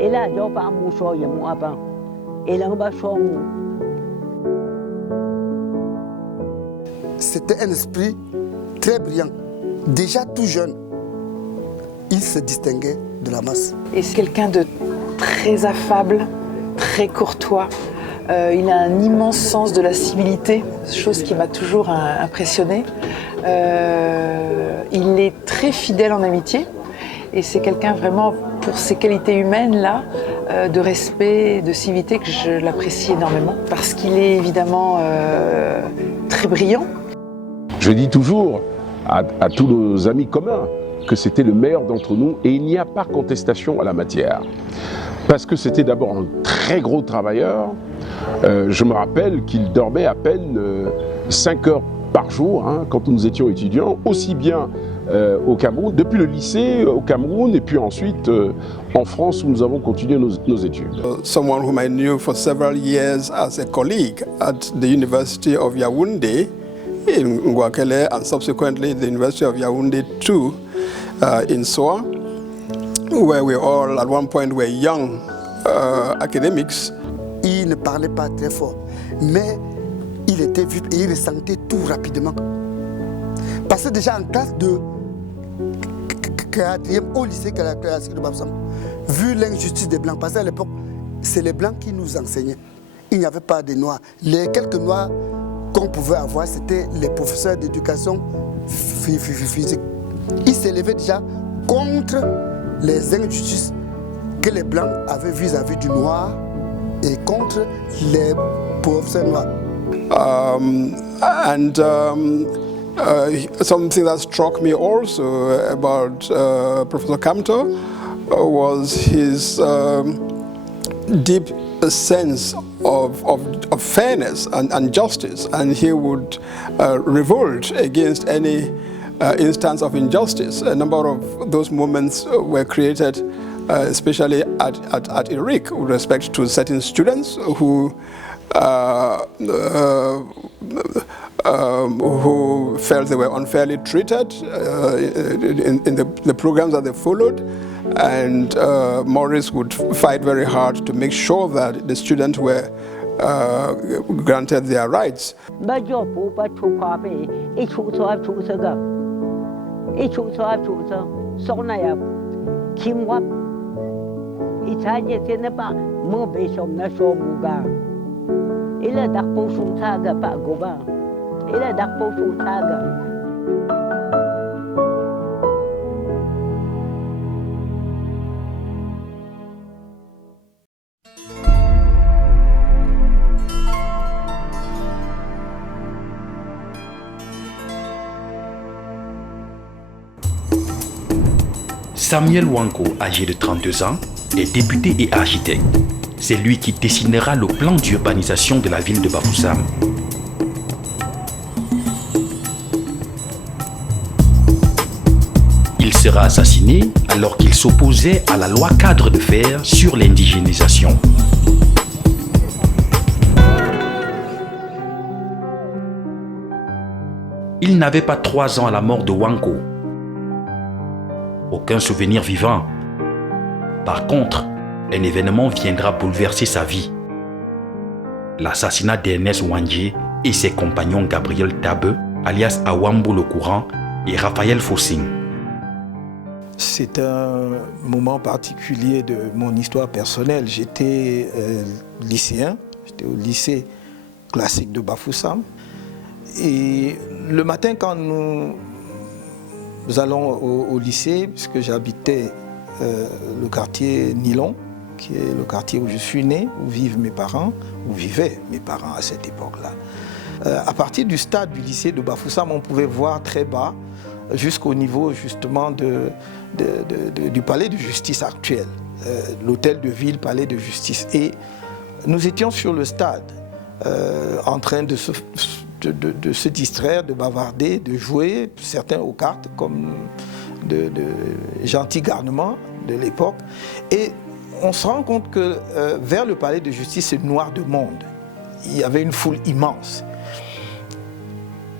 Et là, je pas mon choix, il y a mon appart. Et là, on va changer. C'était un esprit très brillant. Déjà tout jeune, il se distinguait de la masse. Et c'est quelqu'un de très affable, très courtois. Il a un immense sens de la civilité, chose qui m'a toujours impressionnée. Il est très fidèle en amitié et c'est quelqu'un vraiment, pour ses qualités humaines-là, de respect, de civilité, que je l'apprécie énormément parce qu'il est évidemment très brillant. Je dis toujours à tous nos amis communs que c'était le meilleur d'entre nous et il n'y a pas contestation à la matière. Parce que c'était d'abord un très gros travailleur. Je me rappelle qu'il dormait à peine 5 heures par jour hein, quand nous étions étudiants, aussi bien au Cameroun, depuis le lycée au Cameroun et puis ensuite en France où nous avons continué nos études. Someone whom I knew for several years as a colleague at the University of Yaoundé in Ngouakele and subsequently the University of Yaoundé too in Soa, where we all at one point were young academics. Il ne parlait pas très fort, mais il était vif et il ressentait tout rapidement. Parce que déjà en classe de 4e au lycée classique de Bafoussam, vu l'injustice des Blancs, parce qu'à l'époque, c'est les Blancs qui nous enseignaient. Il n'y avait pas de Noirs. Les quelques Noirs qu'on pouvait avoir, c'était les professeurs d'éducation physique. Il s'élevait déjà contre les injustices que les Blancs avaient vis-à-vis du Noir et contre les professeurs noirs. Something that struck me also about Professor Kamto was his deep sense of fairness and justice, and he would revolt against any instance of injustice. A number of those moments were created especially at IRIC with respect to certain students who felt they were unfairly treated in the programs that they followed, and Maurice would fight very hard to make sure that the students were granted their rights. Samuel Wanko, âgé de 32 ans, est député et architecte. C'est lui qui dessinera le plan d'urbanisation de la ville de Bafoussam. Il sera assassiné alors qu'il s'opposait à la loi cadre de fer sur l'indigénisation. Il n'avait pas 3 ans à la mort de Wanko. Aucun souvenir vivant. Par contre, un événement viendra bouleverser sa vie. L'assassinat d'Ernest Wandjé et ses compagnons Gabriel Tabe, alias Awambo le Courant, et Raphaël Fossing. C'est un moment particulier de mon histoire personnelle. J'étais lycéen, j'étais au lycée classique de Bafoussam. Et le matin, quand nous allons au lycée, puisque j'habitais le quartier Nilon, qui est le quartier où je suis né, où vivent mes parents, où vivaient mes parents à cette époque-là. À partir du stade du lycée de Bafoussam, on pouvait voir très bas, jusqu'au niveau justement du palais de justice actuel, l'hôtel de ville, palais de justice. Et nous étions sur le stade, en train de se distraire, de bavarder, de jouer, certains aux cartes, comme de gentils garnements de l'époque. Et on se rend compte que vers le palais de justice, c'est noir de monde. Il y avait une foule immense.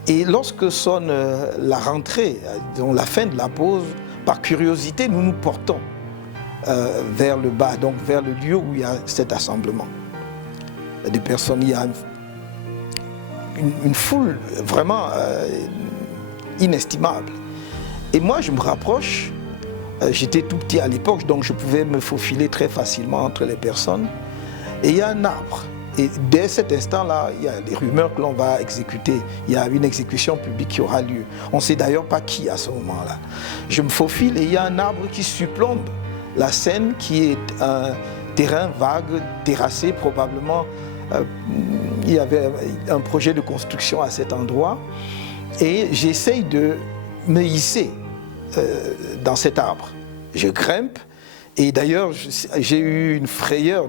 Et lorsque sonne la rentrée, donc la fin de la pause, par curiosité, nous nous portons vers le bas, donc vers le lieu où il y a cet assemblement. Il y a des personnes, il y a une foule vraiment inestimable. Et moi, je me rapproche. J'étais tout petit à l'époque, donc je pouvais me faufiler très facilement entre les personnes. Et il y a un arbre. Et dès cet instant-là, il y a des rumeurs que l'on va exécuter. Il y a une exécution publique qui aura lieu. On ne sait d'ailleurs pas qui à ce moment-là. Je me faufile et il y a un arbre qui surplombe la scène, qui est un terrain vague, terrassé probablement. Il y avait un projet de construction à cet endroit. Et j'essaye de me hisser dans cet arbre. Je grimpe. Et d'ailleurs, j'ai eu une frayeur,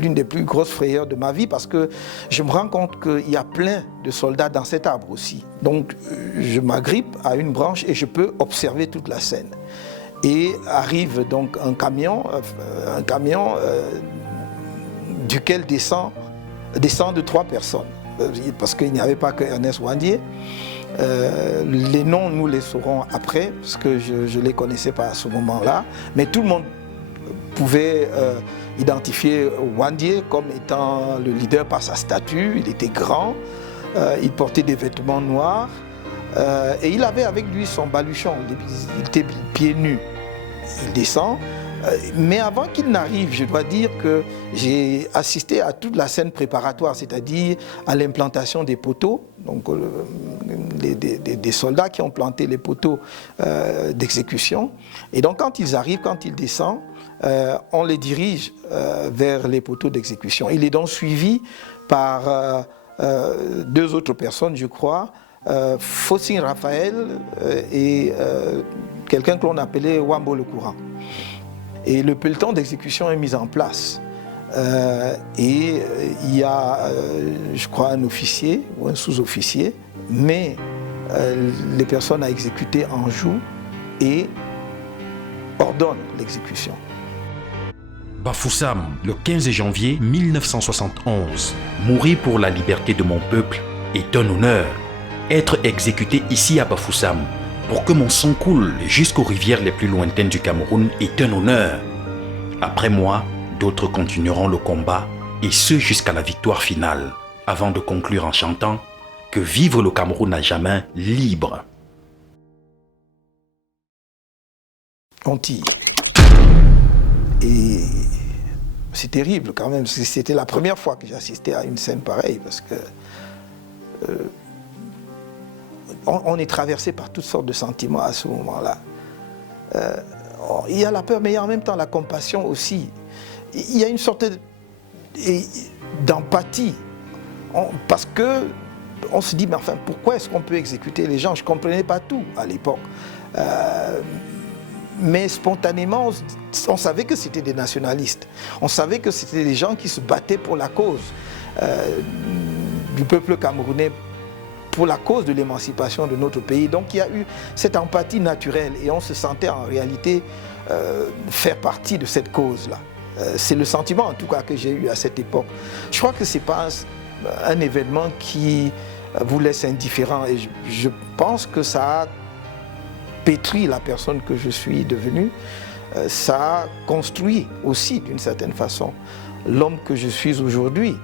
l'une des plus grosses frayeurs de ma vie, parce que je me rends compte qu'il y a plein de soldats dans cet arbre aussi. Donc, je m'agrippe à une branche et je peux observer toute la scène. Et arrive donc un camion duquel descendent 3 personnes, parce qu'il n'y avait pas que Ernest Ouandié. Les noms, nous les saurons après, parce que je ne les connaissais pas à ce moment-là, mais tout le monde pouvait identifier Ouandié comme étant le leader par sa statue. Il était grand, il portait des vêtements noirs et il avait avec lui son baluchon, il était pieds nus. Il descend, mais avant qu'il n'arrive, je dois dire que j'ai assisté à toute la scène préparatoire, c'est-à-dire à l'implantation des poteaux, donc des soldats qui ont planté les poteaux d'exécution. Et donc quand ils arrivent, quand ils descendent, on les dirige vers les poteaux d'exécution. Il est donc suivi par 2 autres personnes, je crois, Fossing Raphaël et quelqu'un que l'on appelait Wambo le Courant. Et le peloton d'exécution est mis en place. Et il y a, je crois, un officier ou un sous-officier, mais les personnes à exécuter en jouent et ordonnent l'exécution. Bafoussam, le 15 janvier 1971. Mourir pour la liberté de mon peuple est un honneur. Être exécuté ici à Bafoussam, pour que mon sang coule jusqu'aux rivières les plus lointaines du Cameroun, est un honneur. Après moi, d'autres continueront le combat, et ce jusqu'à la victoire finale, avant de conclure en chantant que vive le Cameroun à jamais libre. On tire. Et c'est terrible quand même. C'était la première fois que j'assistais à une scène pareille, parce que on est traversé par toutes sortes de sentiments à ce moment-là. Il y a la peur, mais il y a en même temps la compassion aussi. Il y a une sorte d'empathie, parce que on se dit, mais enfin, pourquoi est-ce qu'on peut exécuter les gens? Je ne comprenais pas tout à l'époque. Mais spontanément, on savait que c'était des nationalistes. On savait que c'était des gens qui se battaient pour la cause du peuple camerounais, pour la cause de l'émancipation de notre pays. Donc il y a eu cette empathie naturelle et on se sentait en réalité faire partie de cette cause-là. C'est le sentiment en tout cas que j'ai eu à cette époque. Je crois que ce n'est pas un événement qui vous laisse indifférent et je pense que ça a pétri la personne que je suis devenue. Ça a construit aussi d'une certaine façon l'homme que je suis aujourd'hui.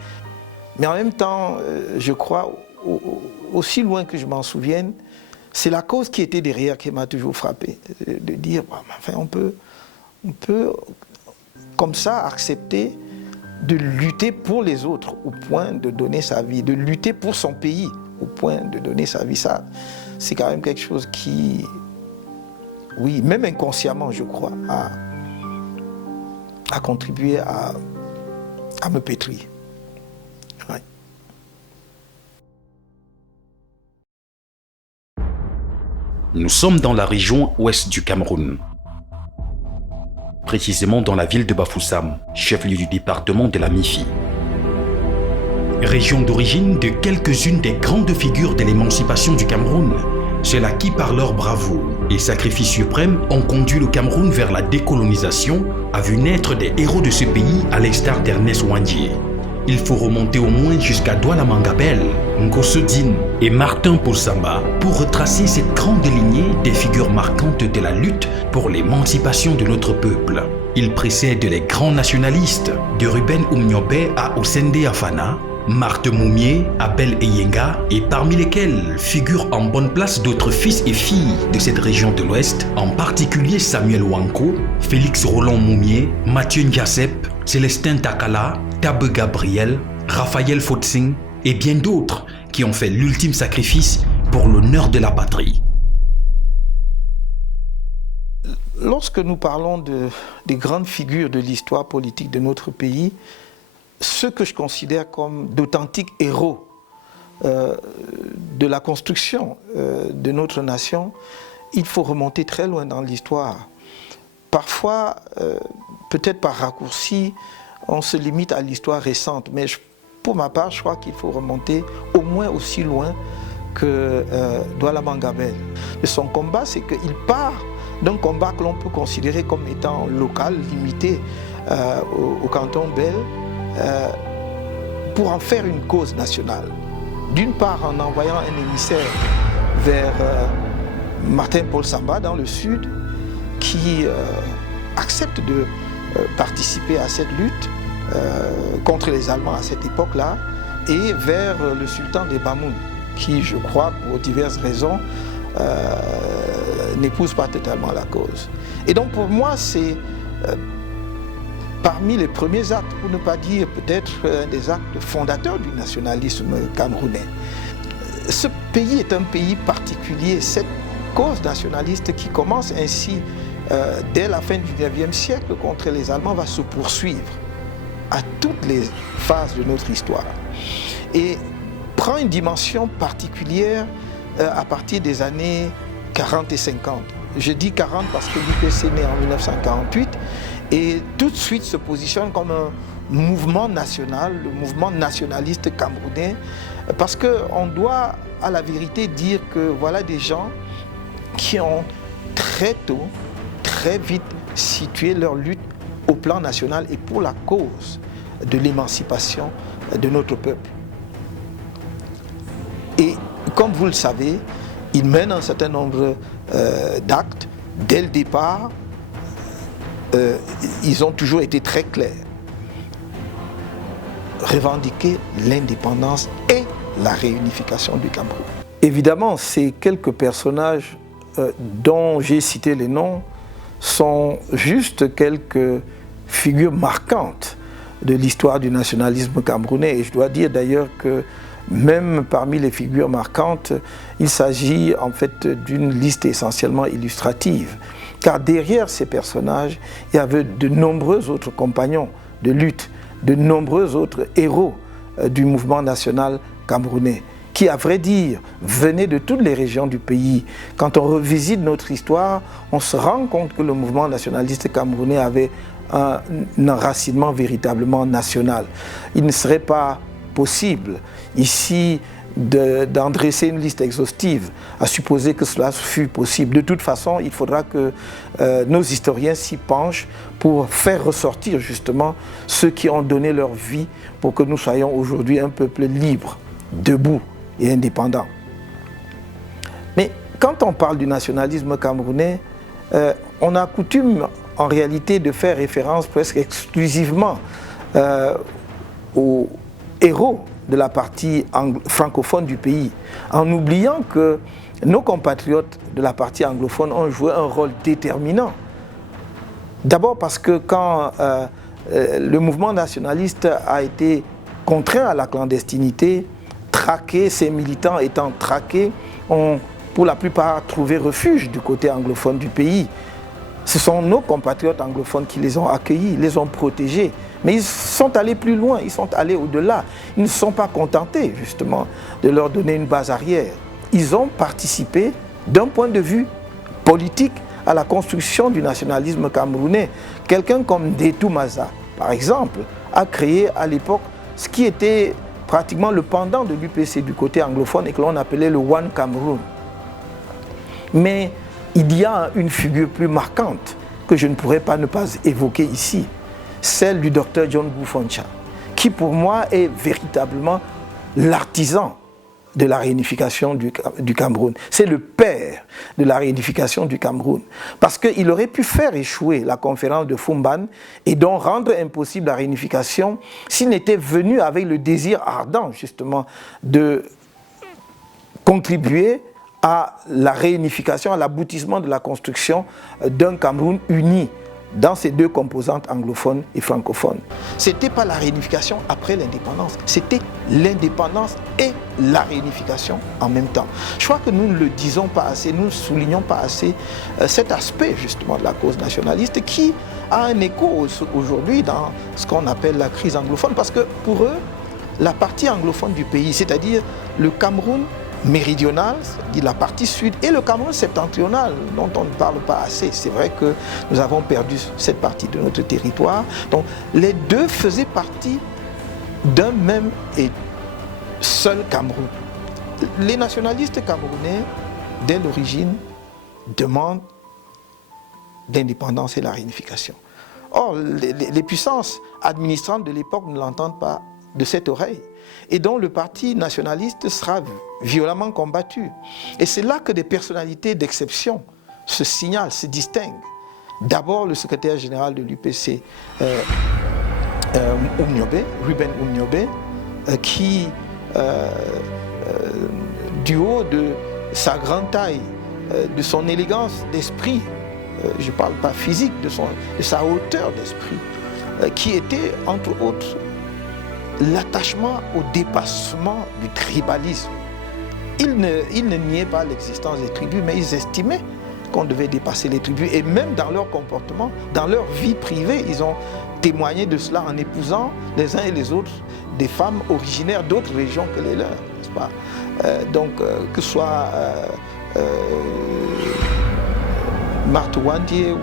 Mais en même temps, je crois, aussi loin que je m'en souvienne, c'est la cause qui était derrière qui m'a toujours frappé. De dire, enfin, on peut comme ça accepter de lutter pour les autres au point de donner sa vie, de lutter pour son pays au point de donner sa vie. Ça, c'est quand même quelque chose qui, oui, même inconsciemment, je crois, a contribué à me pétrir. Ouais. Nous sommes dans la région ouest du Cameroun, précisément dans la ville de Bafoussam, chef-lieu du département de la Mifi. Région d'origine de quelques-unes des grandes figures de l'émancipation du Cameroun, ceux-là qui, par leur bravoure et sacrifice suprême, ont conduit le Cameroun vers la décolonisation, a vu naître des héros de ce pays à l'instar d'Ernest Ouandié. Il faut remonter au moins jusqu'à Douala Mangabel, Ngosso Dine et Martin Paul Samba pour retracer cette grande lignée des figures marquantes de la lutte pour l'émancipation de notre peuple. Ils précèdent les grands nationalistes, de Ruben Umnyobe à Osende Afana, Marthe Moumié, Abel Eyenga, et parmi lesquels figurent en bonne place d'autres fils et filles de cette région de l'Ouest, en particulier Samuel Wanko, Félix Roland Moumié, Mathieu Ndiasep, Célestin Takala, Tabe Gabriel, Raphaël Fotsing et bien d'autres qui ont fait l'ultime sacrifice pour l'honneur de la patrie. Lorsque nous parlons des grandes figures de l'histoire politique de notre pays, ceux que je considère comme d'authentiques héros de la construction de notre nation, il faut remonter très loin dans l'histoire. Parfois, peut-être par raccourci, on se limite à l'histoire récente, mais pour ma part, je crois qu'il faut remonter au moins aussi loin que Douala Mangabel. Son combat, c'est qu'il part d'un combat que l'on peut considérer comme étant local, limité au canton Bel, pour en faire une cause nationale. D'une part, en envoyant un émissaire vers Martin Paul Samba dans le sud, qui accepte de participer à cette lutte contre les Allemands à cette époque-là, et vers le sultan des Bamoun, qui, je crois, pour diverses raisons, n'épouse pas totalement la cause. Et donc pour moi, c'est parmi les premiers actes, pour ne pas dire peut-être un des actes fondateurs du nationalisme camerounais. Ce pays est un pays particulier. Cette cause nationaliste qui commence ainsi dès la fin du XIXe siècle contre les Allemands va se poursuivre à toutes les phases de notre histoire et prend une dimension particulière à partir des années 40 et 50. Je dis 40 parce que l'UPC est né en 1948 et tout de suite se positionne comme un mouvement national, le mouvement nationaliste camerounais, parce qu'on doit à la vérité dire que voilà des gens qui ont très tôt, très vite situé leur lutte au plan national et pour la cause de l'émancipation de notre peuple. Et comme vous le savez, ils mènent un certain nombre d'actes. Dès le départ, ils ont toujours été très clairs. Revendiquer l'indépendance et la réunification du Cameroun. Évidemment, ces quelques personnages dont j'ai cité les noms sont juste quelques figures marquantes de l'histoire du nationalisme camerounais. Et je dois dire d'ailleurs que même parmi les figures marquantes, il s'agit en fait d'une liste essentiellement illustrative. Car derrière ces personnages, il y avait de nombreux autres compagnons de lutte, de nombreux autres héros du mouvement national camerounais, qui, à vrai dire, venaient de toutes les régions du pays. Quand on revisite notre histoire, on se rend compte que le mouvement nationaliste camerounais avait un enracinement véritablement national. Il ne serait pas possible ici d'en dresser une liste exhaustive, à supposer que cela fût possible. De toute façon, il faudra que nos historiens s'y penchent pour faire ressortir justement ceux qui ont donné leur vie pour que nous soyons aujourd'hui un peuple libre, debout et indépendant. Mais quand on parle du nationalisme camerounais, on a coutume en réalité de faire référence presque exclusivement aux héros de la partie francophone du pays, en oubliant que nos compatriotes de la partie anglophone ont joué un rôle déterminant. D'abord parce que quand le mouvement nationaliste a été contraint à la clandestinité, traqué, ses militants étant traqués, ont pour la plupart trouvé refuge du côté anglophone du pays. Ce sont nos compatriotes anglophones qui les ont accueillis, les ont protégés. Mais ils sont allés plus loin, ils sont allés au-delà. Ils ne se sont pas contentés justement de leur donner une base arrière. Ils ont participé d'un point de vue politique à la construction du nationalisme camerounais. Quelqu'un comme Ndetou Maza, par exemple, a créé à l'époque ce qui était pratiquement le pendant de l'UPC du côté anglophone et que l'on appelait le One Cameroon. Mais il y a une figure plus marquante que je ne pourrais pas ne pas évoquer ici, celle du docteur John Boufoncha, qui pour moi est véritablement l'artisan de la réunification du Cameroun. C'est le père de la réunification du Cameroun. Parce qu'il aurait pu faire échouer la conférence de Fumban et donc rendre impossible la réunification s'il n'était venu avec le désir ardent, justement, de contribuer à la réunification, à l'aboutissement de la construction d'un Cameroun uni dans ces deux composantes anglophones et francophones. Ce n'était pas la réunification après l'indépendance, c'était l'indépendance et la réunification en même temps. Je crois que nous ne le disons pas assez, nous ne soulignons pas assez cet aspect justement de la cause nationaliste qui a un écho aujourd'hui dans ce qu'on appelle la crise anglophone, parce que pour eux, la partie anglophone du pays, c'est-à-dire le Cameroun méridional, c'est-à-dire la partie sud, et le Cameroun septentrional, dont on ne parle pas assez. C'est vrai que nous avons perdu cette partie de notre territoire. Donc les deux faisaient partie d'un même et seul Cameroun. Les nationalistes camerounais, dès l'origine, demandent l'indépendance et la réunification. Or, les puissances administrantes de l'époque ne l'entendent pas de cette oreille. Et donc le parti nationaliste sera violemment combattu. Et c'est là que des personnalités d'exception se signalent, se distinguent. D'abord le secrétaire général de l'UPC, Ruben Umniobe, qui, du haut de sa grande taille, de son élégance d'esprit, je ne parle pas physique, de sa hauteur d'esprit, qui était entre autres l'attachement au dépassement du tribalisme. Ils ne niaient pas l'existence des tribus, mais ils estimaient qu'on devait dépasser les tribus. Et même dans leur comportement, dans leur vie privée, ils ont témoigné de cela en épousant les uns et les autres des femmes originaires d'autres régions que les leurs, n'est-ce pas? Donc, que ce soit Marthe Wandier ou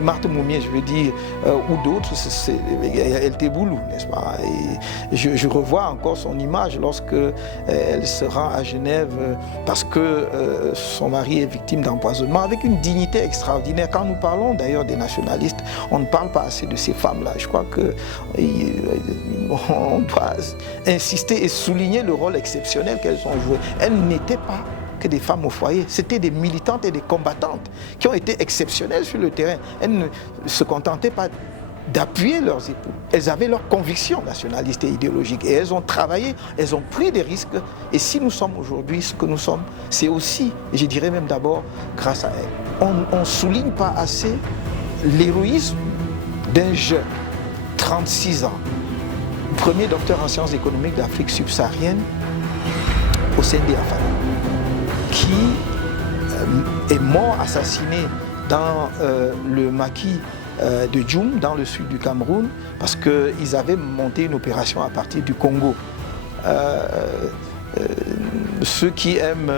Marthe Moumier, je veux dire, ou d'autres, El Teboulou, n'est-ce pas? Et je revois encore son image lorsque elle se rend à Genève parce que son mari est victime d'empoisonnement, avec une dignité extraordinaire. Quand nous parlons d'ailleurs des nationalistes, on ne parle pas assez de ces femmes-là. Je crois qu'on doit insister et souligner le rôle exceptionnel qu'elles ont joué. Elles n'étaient pas que des femmes au foyer, c'était des militantes et des combattantes qui ont été exceptionnelles sur le terrain. Elles ne se contentaient pas d'appuyer leurs époux. Elles avaient leurs convictions nationalistes et idéologiques et elles ont travaillé, elles ont pris des risques. Et si nous sommes aujourd'hui ce que nous sommes, c'est aussi, et je dirais même d'abord, grâce à elles. On ne souligne pas assez l'héroïsme d'un jeune, 36 ans, premier docteur en sciences économiques d'Afrique subsaharienne au CNDA, qui est mort assassiné dans le maquis de Djoum, dans le sud du Cameroun, parce qu'ils avaient monté une opération à partir du Congo. Ceux qui aiment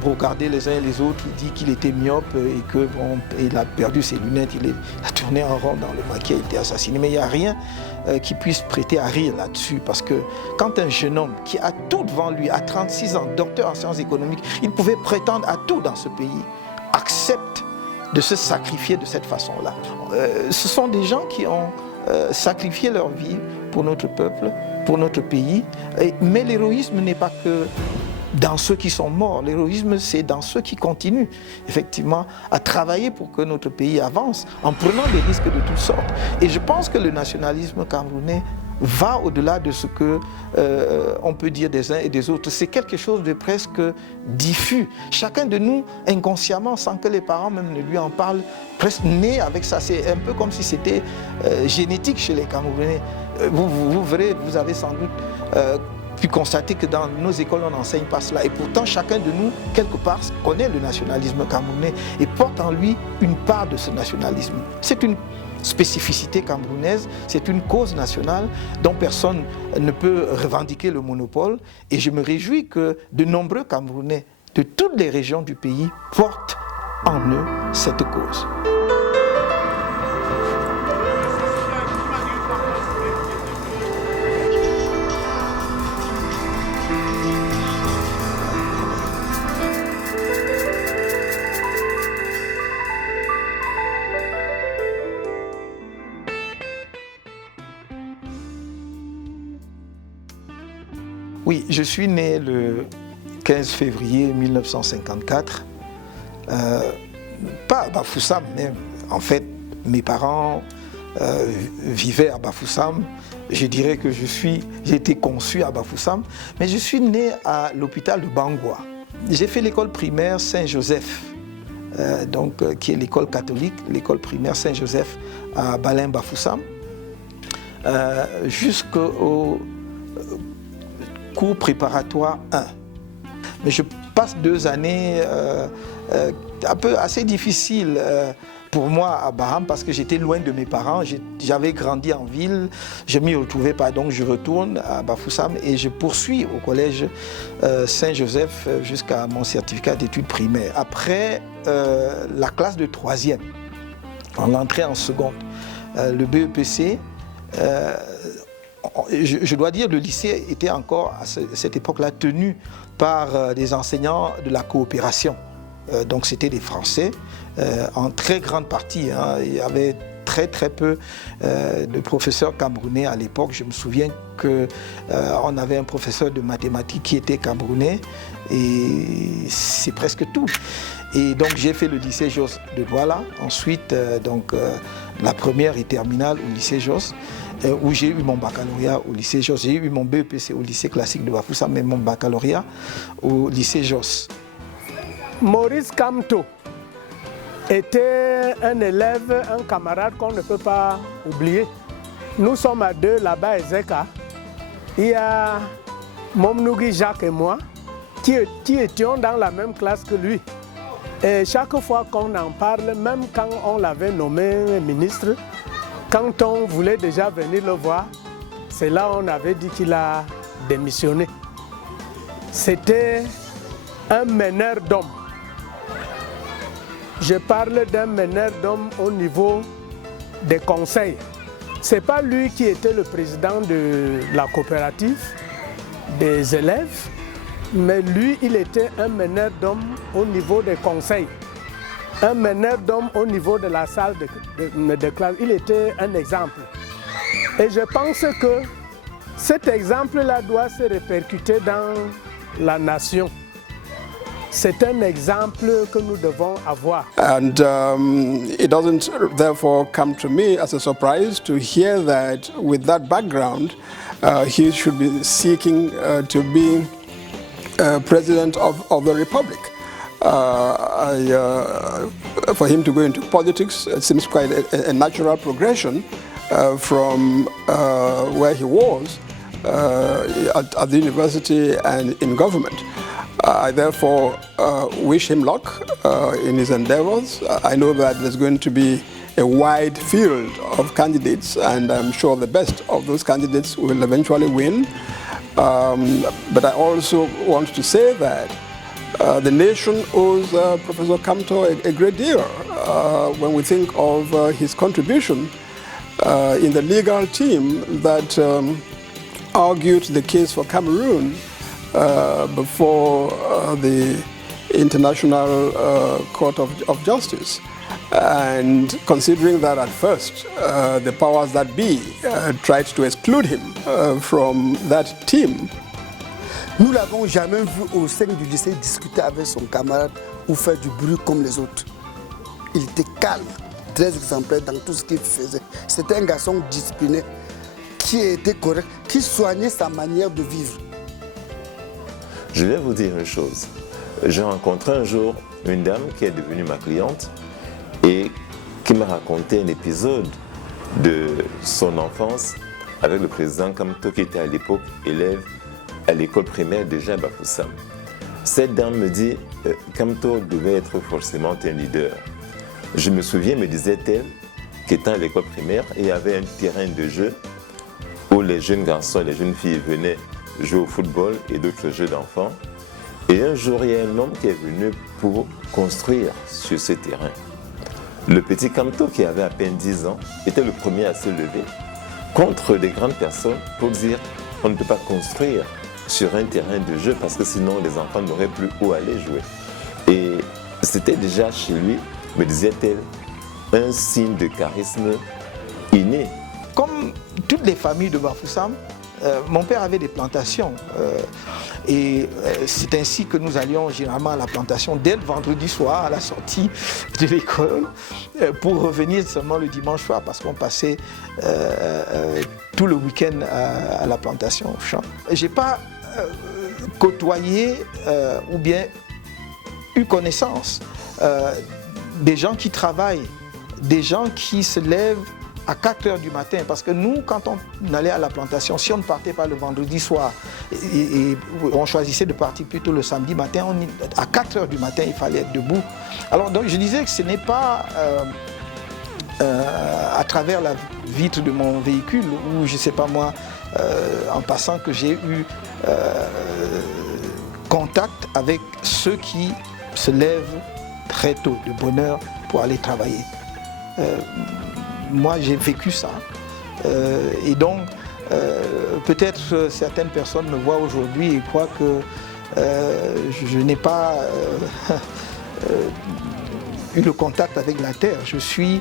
brocarder les uns et les autres, il dit qu'il était myope et qu'il a perdu ses lunettes, il a tourné en rond dans le maquis, il a été assassiné. Mais il n'y a rien qui puisse prêter à rire là-dessus, parce que quand un jeune homme qui a tout devant lui, à 36 ans, docteur en sciences économiques, il pouvait prétendre à tout dans ce pays, accepte de se sacrifier de cette façon-là. Ce sont des gens qui ont sacrifié leur vie pour notre peuple, pour notre pays, mais l'héroïsme n'est pas que dans ceux qui sont morts. L'héroïsme, c'est dans ceux qui continuent, effectivement, à travailler pour que notre pays avance, en prenant des risques de toutes sortes. Et je pense que le nationalisme camerounais va au-delà de ce que on peut dire des uns et des autres. C'est quelque chose de presque diffus. Chacun de nous, inconsciemment, sans que les parents même ne lui en parlent, presque né avec ça. C'est un peu comme si c'était génétique chez les Camerounais. Vous verrez, vous avez sans doute pu constater que dans nos écoles, on n'enseigne pas cela. Et pourtant, chacun de nous, quelque part, connaît le nationalisme camerounais et porte en lui une part de ce nationalisme. C'est une spécificité camerounaise, c'est une cause nationale dont personne ne peut revendiquer le monopole. Et je me réjouis que de nombreux Camerounais de toutes les régions du pays portent en eux cette cause. Oui, je suis né le 15 février 1954. Pas à Bafoussam, mais en fait, mes parents vivaient à Bafoussam. Je dirais que j'ai été conçu à Bafoussam, mais je suis né à l'hôpital de Bangoua. J'ai fait l'école primaire Saint-Joseph, qui est l'école catholique, l'école primaire Saint-Joseph à Balin-Bafoussam, jusqu'au cours préparatoire 1. Mais je passe 2 années assez difficiles pour moi à Baham parce que j'étais loin de mes parents. J'avais grandi en ville, je m'y retrouvais pas, donc je retourne à Bafoussam et je poursuis au collège Saint-Joseph jusqu'à mon certificat d'études primaires. Après la classe de 3e, en l'entrée en seconde, le BEPC, je dois dire, le lycée était encore à cette époque-là tenu par des enseignants de la coopération. Donc c'était des Français, en très grande partie. Il y avait très peu de professeurs camerounais à l'époque. Je me souviens qu'on avait un professeur de mathématiques qui était camerounais et c'est presque tout. Et donc j'ai fait le lycée Jos de Douala, ensuite la première et terminale au lycée Jos, où j'ai eu mon baccalauréat au lycée Jos. J'ai eu mon BEPC au lycée classique de Bafoussam, mais mon baccalauréat au lycée Jos. Maurice Kamto était un élève, un camarade qu'on ne peut pas oublier. Nous sommes à 2 là-bas à Ezeka. Il y a Momnougi Jacques et moi qui étions dans la même classe que lui. Et chaque fois qu'on en parle, même quand on l'avait nommé ministre, quand on voulait déjà venir le voir, c'est là on avait dit qu'il a démissionné. C'était un meneur d'hommes. Je parle d'un meneur d'hommes au niveau des conseils. Ce n'est pas lui qui était le président de la coopérative des élèves, mais lui, il était un meneur d'hommes au niveau des conseils. Un meneur d'hommes au niveau de la salle de classe. Il était un exemple. Et je pense que cet exemple-là doit se répercuter dans la nation. C'est un exemple que nous devons avoir. And it doesn't therefore come to me as a surprise to hear that with that background, he should be seeking to be president of the Republic. For him to go into politics, it seems quite a natural progression from where he was at the university and in government. I therefore wish him luck in his endeavors. I know that there's going to be a wide field of candidates, and I'm sure the best of those candidates will eventually win. But I also want to say that the nation owes Professor Kamto a great deal when we think of his contribution in the legal team that argued the case for Cameroon before the International Court of Justice. And considering that at first the powers that be tried to exclude him from that team. Nous ne l'avons jamais vu au sein du lycée discuter avec son camarade ou faire du bruit comme les autres. Il était calme, très exemplaire dans tout ce qu'il faisait. C'était un garçon discipliné, qui était correct, qui soignait sa manière de vivre. Je vais vous dire une chose. J'ai rencontré un jour une dame qui est devenue ma cliente et qui m'a raconté un épisode de son enfance avec le président Kamto, qui était à l'époque élève à l'école primaire déjà à Bafoussam. Cette dame me dit Kamto devait être forcément un leader. Je me souviens, me disait-elle, qu'étant à l'école primaire, il y avait un terrain de jeu où les jeunes garçons et les jeunes filles venaient jouer au football et d'autres jeux d'enfants. Et un jour, il y a un homme qui est venu pour construire sur ce terrain. Le petit Kamto, qui avait à peine 10 ans, était le premier à se lever contre des grandes personnes pour dire on ne peut pas construire sur un terrain de jeu parce que sinon les enfants n'auraient plus où aller jouer. Et c'était déjà chez lui, me disait-elle, un signe de charisme inné. Comme toutes les familles de Bafoussam, Mon père avait des plantations et c'est ainsi que nous allions généralement à la plantation dès le vendredi soir à la sortie de l'école pour revenir seulement le dimanche soir parce qu'on passait tout le week-end à la plantation au champ. Je n'ai pas côtoyé ou bien eu connaissance des gens qui travaillent, des gens qui se lèvent à 4 heures du matin, parce que nous, quand on allait à la plantation, si on ne partait pas le vendredi soir et on choisissait de partir plutôt le samedi matin, à 4 heures du matin, il fallait être debout. Alors donc je disais que ce n'est pas à travers la vitre de mon véhicule ou je ne sais pas moi, en passant que j'ai eu contact avec ceux qui se lèvent très tôt, de bonne heure, pour aller travailler. Moi, j'ai vécu ça. Et donc, peut-être certaines personnes me voient aujourd'hui et croient que je n'ai pas eu le contact avec la terre. Je suis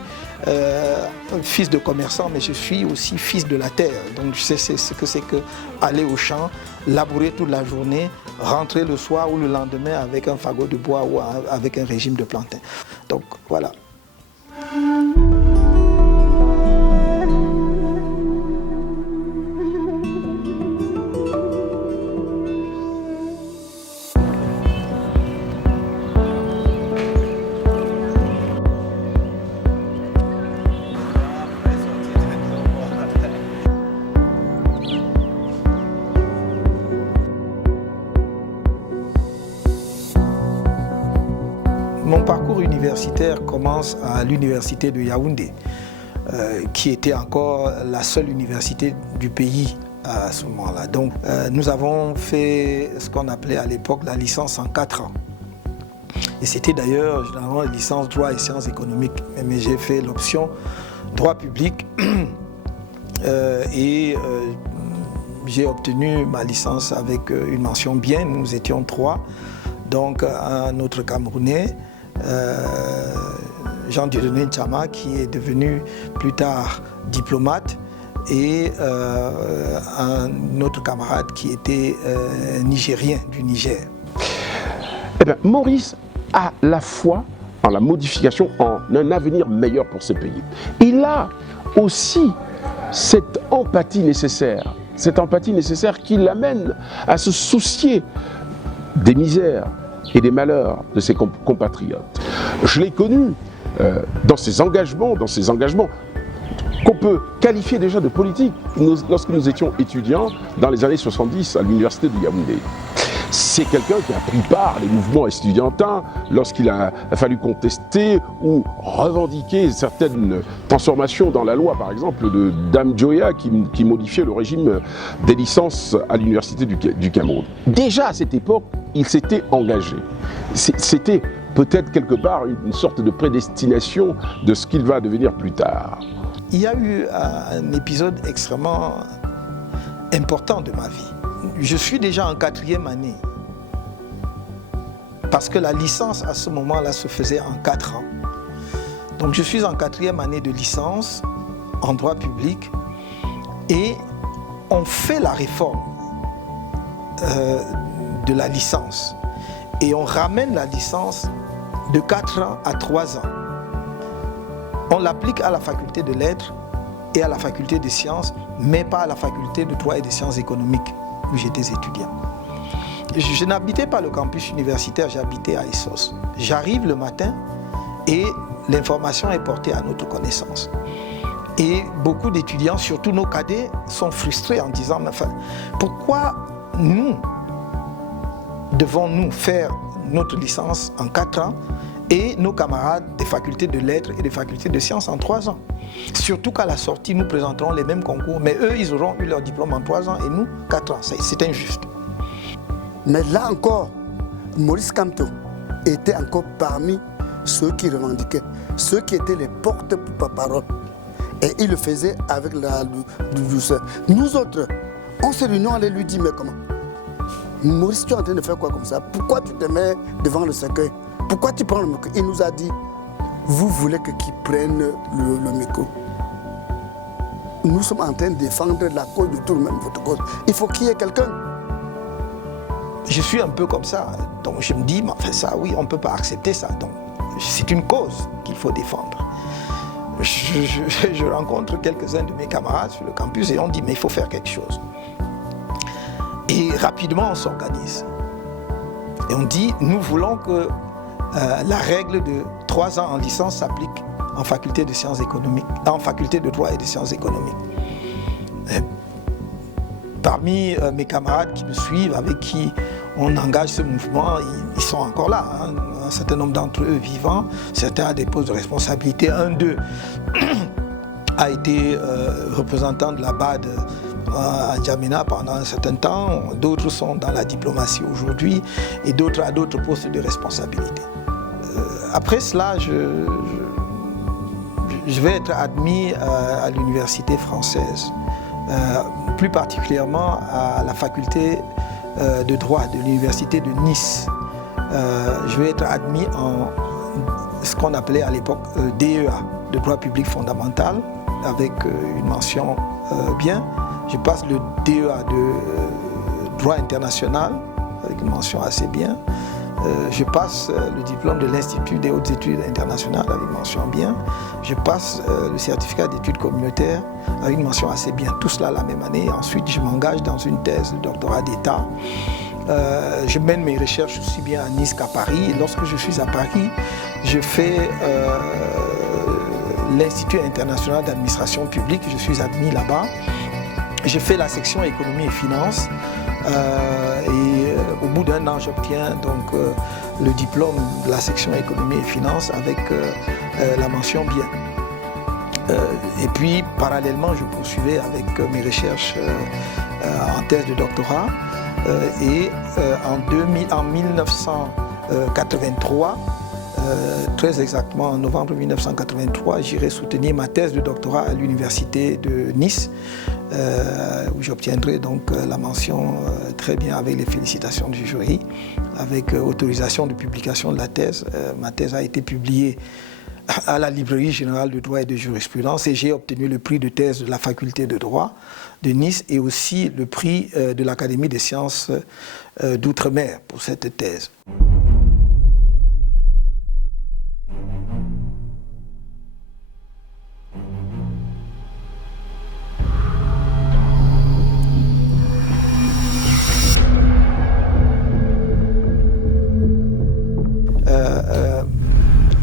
fils de commerçant, mais je suis aussi fils de la terre. Donc, je sais ce que c'est que aller au champ, labourer toute la journée, rentrer le soir ou le lendemain avec un fagot de bois ou avec un régime de plantain. Donc, voilà. Mon parcours universitaire commence à l'université de Yaoundé, qui était encore la seule université du pays à ce moment-là. Donc nous avons fait ce qu'on appelait à l'époque la licence en 4 ans. Et c'était d'ailleurs généralement licence droit et sciences économiques. Mais j'ai fait l'option droit public et j'ai obtenu ma licence avec une mention bien. Nous étions 3, donc un autre Camerounais, Jean-Dieudonné Tchama, qui est devenu plus tard diplomate, et un autre camarade qui était nigérien du Niger. Eh bien, Maurice a la foi en la modification, en un avenir meilleur pour ce pays. Il a aussi cette empathie nécessaire qui l'amène à se soucier des misères et des malheurs de ses compatriotes. Je l'ai connu dans ses engagements qu'on peut qualifier déjà de politique lorsque nous étions étudiants dans les années 70 à l'université de Yaoundé. C'est quelqu'un qui a pris part aux mouvements estudiantins lorsqu'il a fallu contester ou revendiquer certaines transformations dans la loi, par exemple, de Dame Joya qui modifiait le régime des licences à l'université du Cameroun. Déjà à cette époque, il s'était engagé. C'était peut-être quelque part une sorte de prédestination de ce qu'il va devenir plus tard. Il y a eu un épisode extrêmement important de ma vie. Je suis déjà en 4e année, parce que la licence à ce moment-là se faisait en 4 ans. Donc je suis en 4e année de licence en droit public et on fait la réforme de la licence et on ramène la licence de 4 ans à 3 ans. On l'applique à la faculté de lettres et à la faculté de sciences, mais pas à la faculté de droit et de sciences économiques où j'étais étudiant. Je n'habitais pas le campus universitaire, j'habitais à Essos. J'arrive le matin et l'information est portée à notre connaissance. Et beaucoup d'étudiants, surtout nos cadets, sont frustrés en disant « Enfin, pourquoi nous devons-nous faire notre licence en 4 ans et nos camarades des facultés de lettres et des facultés de sciences en 3 ans. Surtout qu'à la sortie, nous présenterons les mêmes concours, mais eux, ils auront eu leur diplôme en 3 ans et nous, 4 ans. C'est injuste. Mais là encore, Maurice Kamto était encore parmi ceux qui revendiquaient, ceux qui étaient les porte-parole. Et il le faisait avec la douceur. Nous autres, on se réunit, on allait lui dire, mais comment? Maurice, tu es en train de faire quoi comme ça? Pourquoi tu te mets devant le cercueil? Pourquoi tu prends le micro? Il nous a dit, vous voulez que qui prenne le micro? nous sommes en train de défendre la cause de tout le monde, votre cause. Il faut qu'il y ait quelqu'un. Je suis un peu comme ça, donc je me dis, mais enfin ça, oui, on ne peut pas accepter ça. Donc c'est une cause qu'il faut défendre. Je rencontre quelques-uns de mes camarades sur le campus et on dit, mais il faut faire quelque chose. Et rapidement, on s'organise. Et on dit, nous voulons que la règle de 3 ans en licence s'applique en faculté de sciences économiques, en faculté de droit et de sciences économiques. Et parmi mes camarades qui me suivent, avec qui on engage ce mouvement, ils sont encore là. Hein. Un certain nombre d'entre eux vivants, certains à des postes de responsabilité. Un d'eux a été représentant de la BAD à N'Djamena pendant un certain temps. D'autres sont dans la diplomatie aujourd'hui et d'autres à d'autres postes de responsabilité. Après cela, je vais être admis à l'université française, plus particulièrement à la faculté de droit de l'université de Nice. Je vais être admis en ce qu'on appelait à l'époque DEA, de droit public fondamental, avec une mention bien. Je passe le DEA de droit international, avec une mention assez bien. Je passe le diplôme de l'Institut des hautes études internationales avec mention bien. Je passe le certificat d'études communautaires avec une mention assez bien. Tout cela la même année. Ensuite, je m'engage dans une thèse de doctorat d'État. Je mène mes recherches aussi bien à Nice qu'à Paris. Et lorsque je suis à Paris, je fais l'Institut international d'administration publique. Je suis admis là-bas. Je fais la section économie et finances. Et au bout d'un an, j'obtiens donc le diplôme de la section économie et finances avec la mention bien. Et puis, parallèlement, je poursuivais avec mes recherches en thèse de doctorat. Et en 1983, très exactement en novembre 1983, j'irai soutenir ma thèse de doctorat à l'université de Nice, où j'obtiendrai donc la mention très bien avec les félicitations du jury, avec autorisation de publication de la thèse. Ma thèse a été publiée à la Librairie générale de droit et de jurisprudence et j'ai obtenu le prix de thèse de la faculté de droit de Nice et aussi le prix de l'Académie des sciences d'outre-mer pour cette thèse.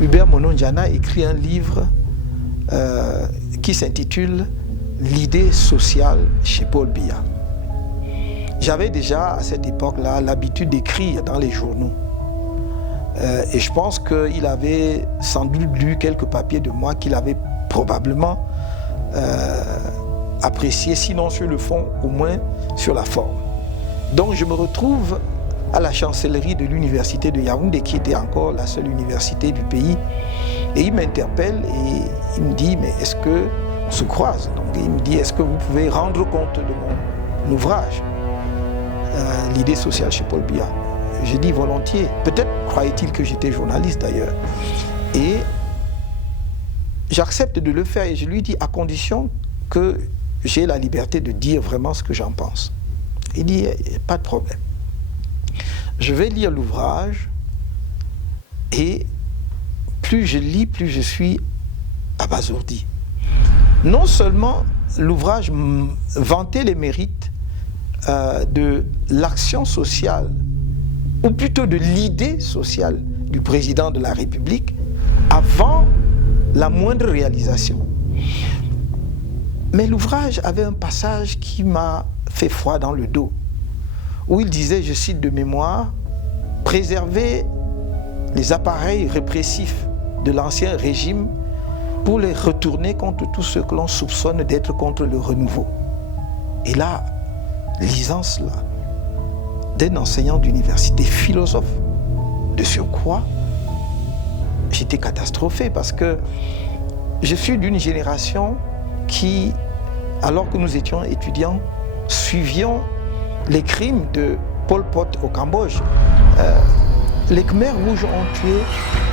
Hubert Monondiana écrit un livre qui s'intitule « L'idée sociale chez Paul Biya ». J'avais déjà à cette époque-là l'habitude d'écrire dans les journaux. Et je pense qu'il avait sans doute lu quelques papiers de moi qu'il avait probablement apprécié, sinon sur le fond, au moins sur la forme. Donc je me retrouve à la chancellerie de l'université de Yaoundé, qui était encore la seule université du pays. Et il m'interpelle et il me dit, mais est-ce que, on se croise, donc il me dit, est-ce que vous pouvez rendre compte de mon ouvrage, l'idée sociale chez Paul Biya? J'ai dit volontiers. Peut-être croyait-il que j'étais journaliste d'ailleurs. Et j'accepte de le faire et je lui dis à condition que j'ai la liberté de dire vraiment ce que j'en pense. Il dit, pas de problème. Je vais lire l'ouvrage et plus je lis, plus je suis abasourdi. Non seulement l'ouvrage vantait les mérites de l'action sociale, ou plutôt de l'idée sociale du président de la République avant la moindre réalisation. Mais l'ouvrage avait un passage qui m'a fait froid dans le dos, où il disait, je cite de mémoire, « Préserver les appareils répressifs de l'ancien régime pour les retourner contre tous ceux que l'on soupçonne d'être contre le renouveau. » Et là, lisant cela, d'un enseignant d'université, philosophe de surcroît, j'étais catastrophé parce que je suis d'une génération qui, alors que nous étions étudiants, suivions les crimes de Pol Pot au Cambodge. Les Khmers rouges ont tué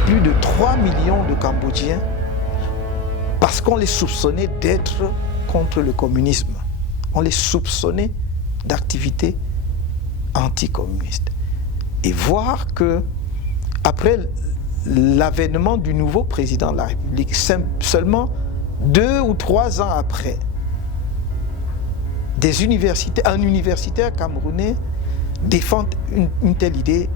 plus de 3 millions de Cambodgiens parce qu'on les soupçonnait d'être contre le communisme. On les soupçonnait d'activités anticommunistes. Et voir que, après l'avènement du nouveau président de la République, seulement 2 ou 3 ans après, un universitaire camerounais défend une telle idée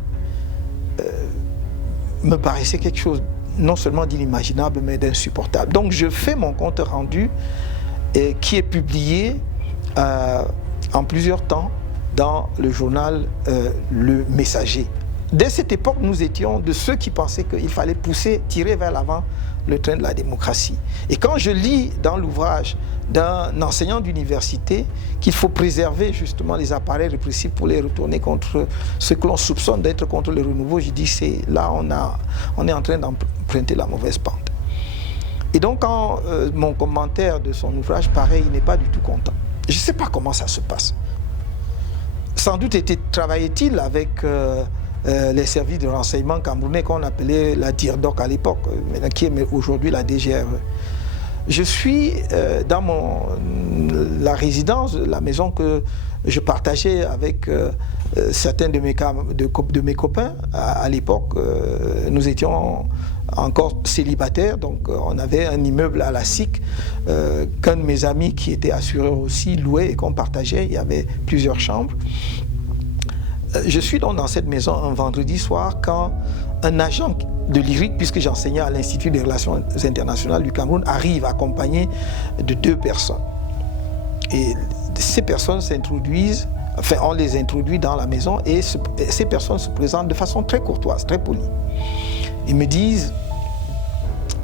me paraissait quelque chose non seulement d'inimaginable, mais d'insupportable. Donc je fais mon compte rendu qui est publié en plusieurs temps dans le journal Le Messager. Dès cette époque, nous étions de ceux qui pensaient qu'il fallait tirer vers l'avant le train de la démocratie. Et quand je lis dans l'ouvrage d'un enseignant d'université qu'il faut préserver justement les appareils répressifs pour les retourner contre ce que l'on soupçonne d'être contre le renouveau, je dis c'est là on est en train d'emprunter la mauvaise pente. Et donc quand mon commentaire de son ouvrage pareil, il n'est pas du tout content. Je ne sais pas comment ça se passe. Sans doute travaillait-il avec les services de renseignement camerounais qu'on appelait la DIRDOC à l'époque, qui est aujourd'hui la DGRE. Je suis dans la résidence, la maison que je partageais avec certains de mes copains. À l'époque, nous étions encore célibataires, donc on avait un immeuble à la SIC qu'un de mes amis qui était assureur aussi louait et qu'on partageait. Il y avait plusieurs chambres. Je suis donc dans cette maison un vendredi soir quand un agent de l'IRIC, puisque j'enseignais à l'Institut des Relations Internationales du Cameroun, arrive accompagné de 2 personnes. Et ces personnes s'introduisent, enfin on les introduit dans la maison et ces personnes se présentent de façon très courtoise, très polie. Ils me disent,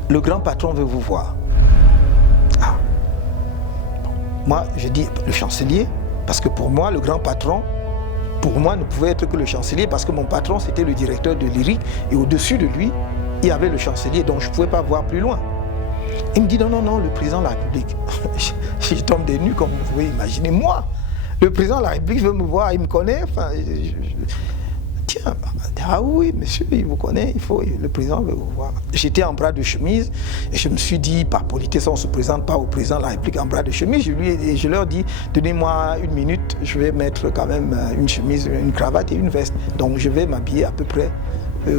le grand patron veut vous voir. Ah. Bon. Moi je dis, le chancelier, parce que pour moi le grand patron, pour moi, ne pouvait être que le chancelier parce que mon patron, c'était le directeur de l'IRIC et au-dessus de lui, il y avait le chancelier, donc je ne pouvais pas voir plus loin. Il me dit non, non, non, le président de la République. Je tombe des nues, comme vous pouvez imaginer. Moi, le président de la République veut me voir, il me connaît. Enfin, tiens, ah oui, monsieur, il vous connaît, le président veut vous voir. J'étais en bras de chemise et je me suis dit, par politesse, on ne se présente pas au président de la République en bras de chemise. Je leur dis, donnez-moi 1 minute, je vais mettre quand même une chemise, une cravate et une veste. Donc je vais m'habiller à peu près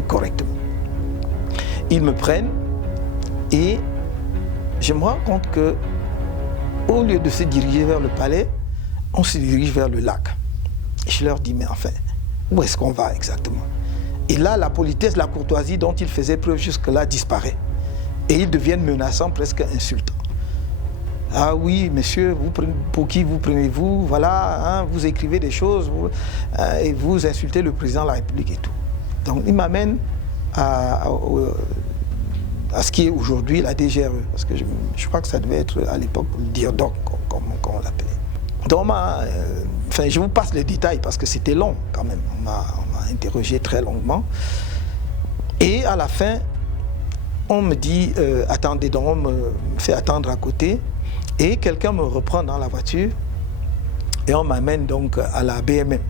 correctement. Ils me prennent et je me rends compte que au lieu de se diriger vers le palais, on se dirige vers le lac. Et je leur dis, mais enfin, où est-ce qu'on va exactement? Et là, la politesse, la courtoisie dont ils faisaient preuve jusque-là disparaît. Et ils deviennent menaçants, presque insultants. Ah oui, monsieur, pour qui vous prenez-vous? Voilà, hein, vous écrivez des choses et vous insultez le président de la République et tout. Donc, ils m'amènent à ce qui est aujourd'hui la DGRE. Parce que je crois que ça devait être à l'époque le DIRDOC, comme on l'appelait. Donc, enfin, je vous passe les détails parce que c'était long quand même. On m'a interrogé très longuement. Et à la fin, on me dit, attendez, donc on me fait attendre à côté. Et quelqu'un me reprend dans la voiture et on m'amène donc à la BMM.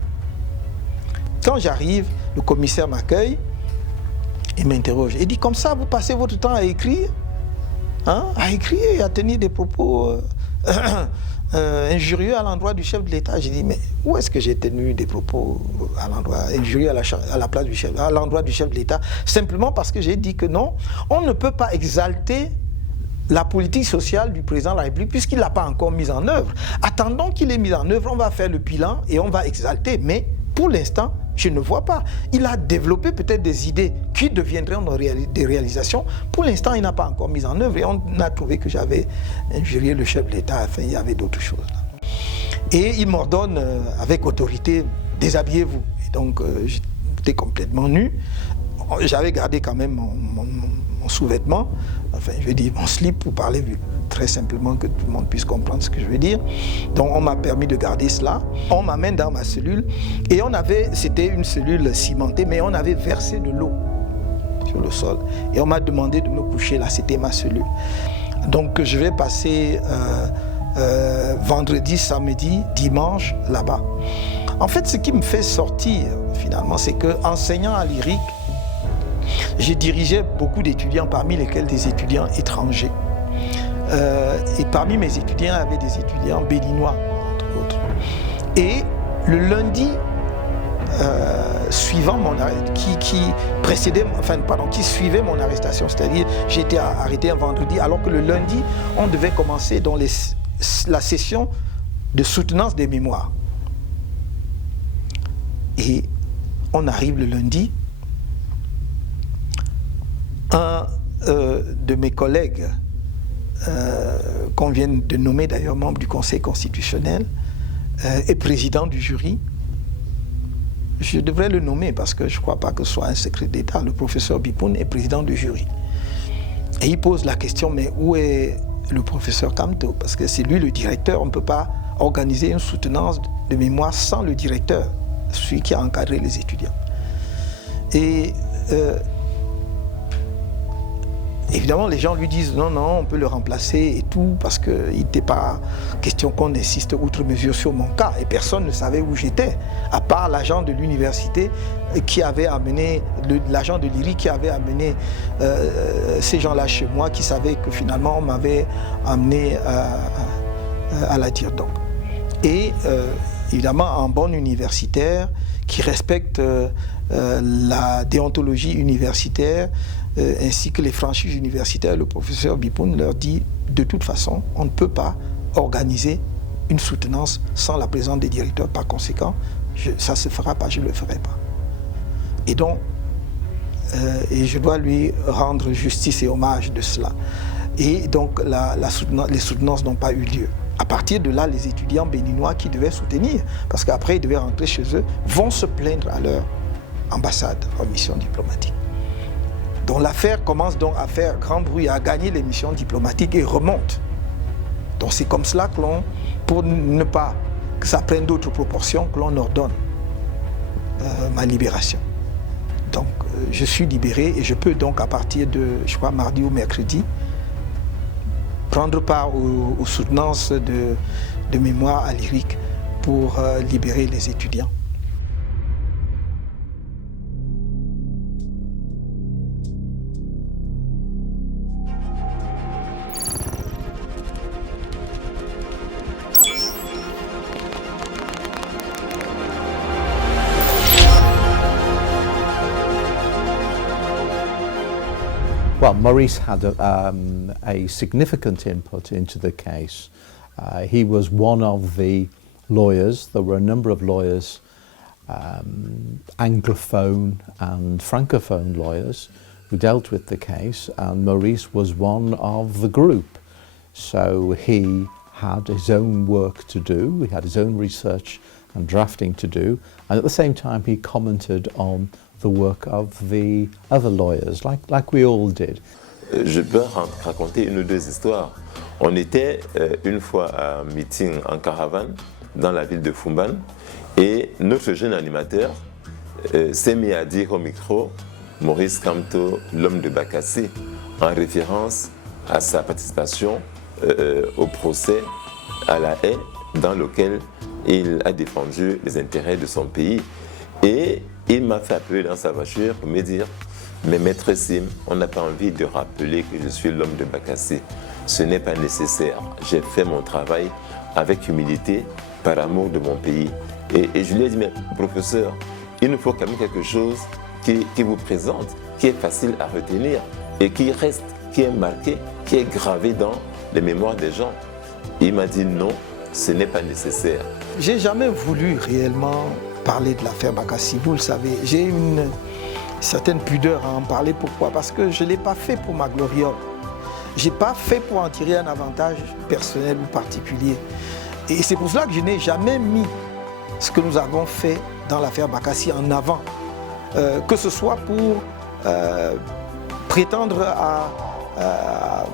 Quand j'arrive, le commissaire m'accueille et m'interroge. Il dit, comme ça, vous passez votre temps à écrire, hein, à écrire et à tenir des propos injurieux à l'endroit du chef de l'État. J'ai dit, mais où est-ce que j'ai tenu des propos à l'endroit injurieux à la place du chef, à l'endroit du chef de l'État? Simplement parce que j'ai dit que non, on ne peut pas exalter la politique sociale du président de la République puisqu'il ne l'a pas encore mise en œuvre. Attendons qu'il ait mis en œuvre, on va faire le bilan et on va exalter. Mais pour l'instant, je ne vois pas. Il a développé peut-être des idées qui deviendraient des réalisations. Pour l'instant, il n'a pas encore mis en œuvre et on a trouvé que j'avais injurié le chef de l'État. Enfin, il y avait d'autres choses. Et il m'ordonne avec autorité, déshabillez-vous. Et donc, j'étais complètement nu. J'avais gardé quand même mon sous-vêtement, enfin je veux dire mon slip pour parler très simplement que tout le monde puisse comprendre ce que je veux dire. Donc on m'a permis de garder cela. On m'amène dans ma cellule et c'était une cellule cimentée, mais on avait versé de l'eau sur le sol. Et on m'a demandé de me coucher là, c'était ma cellule. Donc je vais passer vendredi, samedi, dimanche là-bas. En fait, ce qui me fait sortir finalement, c'est qu'enseignant à l'IRIC, j'ai dirigé beaucoup d'étudiants, parmi lesquels des étudiants étrangers. Et parmi mes étudiants, il y avait des étudiants béninois, entre autres. Et le lundi suivant qui suivait mon arrestation, c'est-à-dire j'ai été arrêté un vendredi, alors que le lundi, on devait commencer dans la session de soutenance des mémoires. Et on arrive le lundi, un de mes collègues, qu'on vient de nommer d'ailleurs membre du Conseil constitutionnel, est président du jury. Je devrais le nommer parce que je ne crois pas que ce soit un secret d'État. Le professeur Bipoun est président du jury. Et il pose la question, mais où est le professeur Kamto? Parce que c'est lui le directeur, on ne peut pas organiser une soutenance de mémoire sans le directeur, celui qui a encadré les étudiants. Et évidemment, les gens lui disent non, on peut le remplacer et tout, parce qu'il n'était pas question qu'on insiste outre mesure sur mon cas. Et personne ne savait où j'étais, à part l'agent de l'université qui avait amené, l'agent de l'IRI qui avait amené ces gens-là chez moi, qui savaient que finalement on m'avait amené à la DIRDOC. Et évidemment, en bon universitaire, qui respecte la déontologie universitaire, ainsi que les franchises universitaires, le professeur Bipoun leur dit de toute façon, on ne peut pas organiser une soutenance sans la présence des directeurs. Par conséquent, ça ne se fera pas, je ne le ferai pas. Et donc, et je dois lui rendre justice et hommage de cela. Et donc, les soutenances n'ont pas eu lieu. À partir de là, les étudiants béninois qui devaient soutenir, parce qu'après ils devaient rentrer chez eux, vont se plaindre à leur ambassade en mission diplomatique. Donc l'affaire commence donc à faire grand bruit, à gagner les missions diplomatiques et remonte. Donc c'est comme cela que pour ne pas que ça prenne d'autres proportions, que l'on ordonne ma libération. Donc je suis libéré et je peux donc à partir de, je crois, mardi ou mercredi, prendre part aux soutenances de mémoire à l'IRIC pour libérer les étudiants. Well, Maurice had a significant input into the case. He was one of the lawyers. There were a number of lawyers, Anglophone and Francophone lawyers, who dealt with the case, and Maurice was one of the group. So he had his own work to do, he had his own research and drafting to do, and at the same time he commented on the work of the other lawyers, like we all did. Je peux raconter une ou deux histoires. On était une fois à un meeting en caravane dans la ville de Fumban et notre jeune animateur s'est mis à dire au micro Maurice Kamto, l'homme de Bakassi, en référence à sa participation au procès à la haie dans lequel il a défendu les intérêts de son pays. Et il m'a fait appeler dans sa voiture pour me dire « Mais maître Sim, on n'a pas envie de rappeler que je suis l'homme de Bakassi. Ce n'est pas nécessaire. J'ai fait mon travail avec humilité, par amour de mon pays. » Et je lui ai dit « Mais professeur, il nous faut quand même quelque chose qui vous présente, qui est facile à retenir et qui reste, qui est marqué, qui est gravé dans les mémoires des gens. » Il m'a dit « Non, ce n'est pas nécessaire. » J'ai jamais voulu réellement parler de l'affaire Bakassi, vous le savez. J'ai une certaine pudeur à en parler. Pourquoi? Parce que je ne l'ai pas fait pour ma gloriole. Je n'ai pas fait pour en tirer un avantage personnel ou particulier. Et c'est pour cela que je n'ai jamais mis ce que nous avons fait dans l'affaire Bakassi en avant. Que ce soit pour prétendre à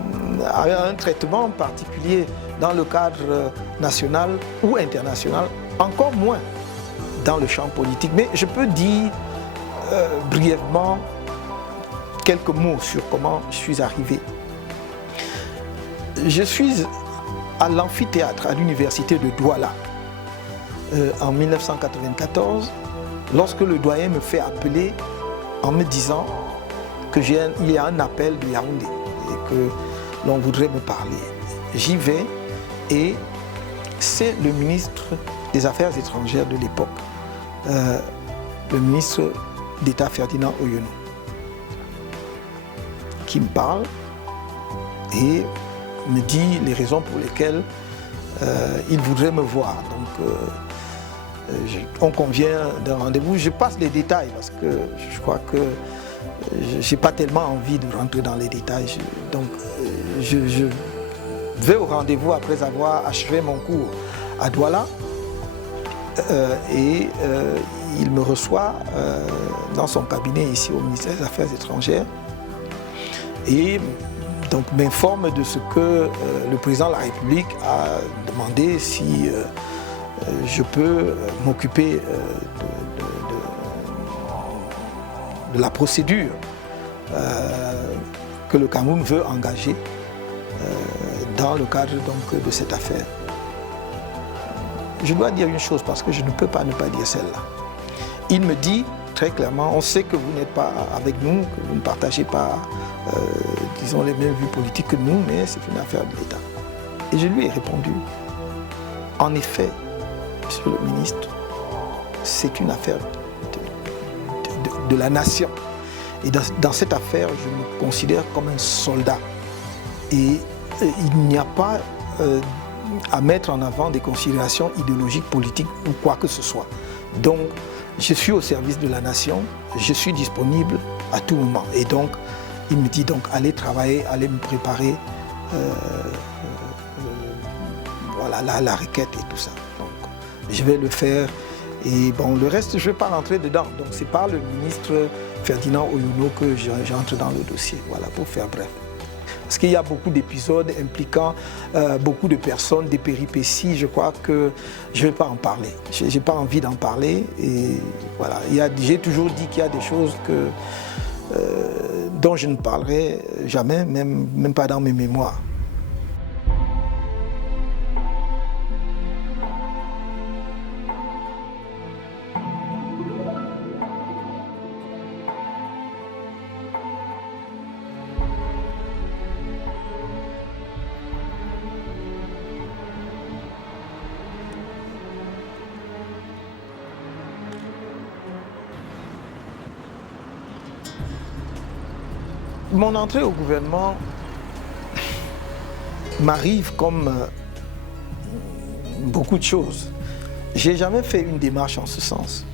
un traitement particulier dans le cadre national ou international, encore moins dans le champ politique. Mais je peux dire brièvement quelques mots sur comment je suis arrivé. Je suis à l'amphithéâtre à l'université de Douala en 1994, lorsque le doyen me fait appeler en me disant qu'il y a un appel de Yaoundé et que l'on voudrait me parler. j'y vais et c'est le ministre des Affaires étrangères de l'époque, le ministre d'État Ferdinand Oyono, qui me parle et me dit les raisons pour lesquelles il voudrait me voir. Donc, on convient d'un rendez-vous. Je passe les détails parce que je crois que je n'ai pas tellement envie de rentrer dans les détails. Donc, je vais au rendez-vous après avoir achevé mon cours à Douala et il me reçoit dans son cabinet ici au ministère des Affaires étrangères et donc m'informe de ce que le président de la République a demandé si je peux m'occuper de la procédure que le Cameroun veut engager dans le cadre donc, de cette affaire. Je dois dire une chose parce que je ne peux pas ne pas dire celle-là. Il me dit très clairement, on sait que vous n'êtes pas avec nous, que vous ne partagez pas, disons, les mêmes vues politiques que nous, mais c'est une affaire de l'État. Et je lui ai répondu, en effet, Monsieur le ministre, c'est une affaire de la nation. Et dans cette affaire, je me considère comme un soldat. Et il n'y a pas à mettre en avant des considérations idéologiques, politiques ou quoi que ce soit. Donc, je suis au service de la nation, je suis disponible à tout moment. Et donc, il me dit donc, allez travailler, allez me préparer voilà, la requête et tout ça. Donc, je vais le faire. Et bon, le reste, je ne vais pas rentrer dedans. Donc, c'est par le ministre Ferdinand Oyono que j'entre dans le dossier. Voilà, pour faire bref. Parce qu'il y a beaucoup d'épisodes impliquant beaucoup de personnes, des péripéties. Je crois que je ne vais pas en parler. Je n'ai pas envie d'en parler. Et voilà, j'ai toujours dit qu'il y a des choses dont je ne parlerai jamais, même pas dans mes mémoires. Mon entrée au gouvernement m'arrive comme beaucoup de choses. Je n'ai jamais fait une démarche en ce sens.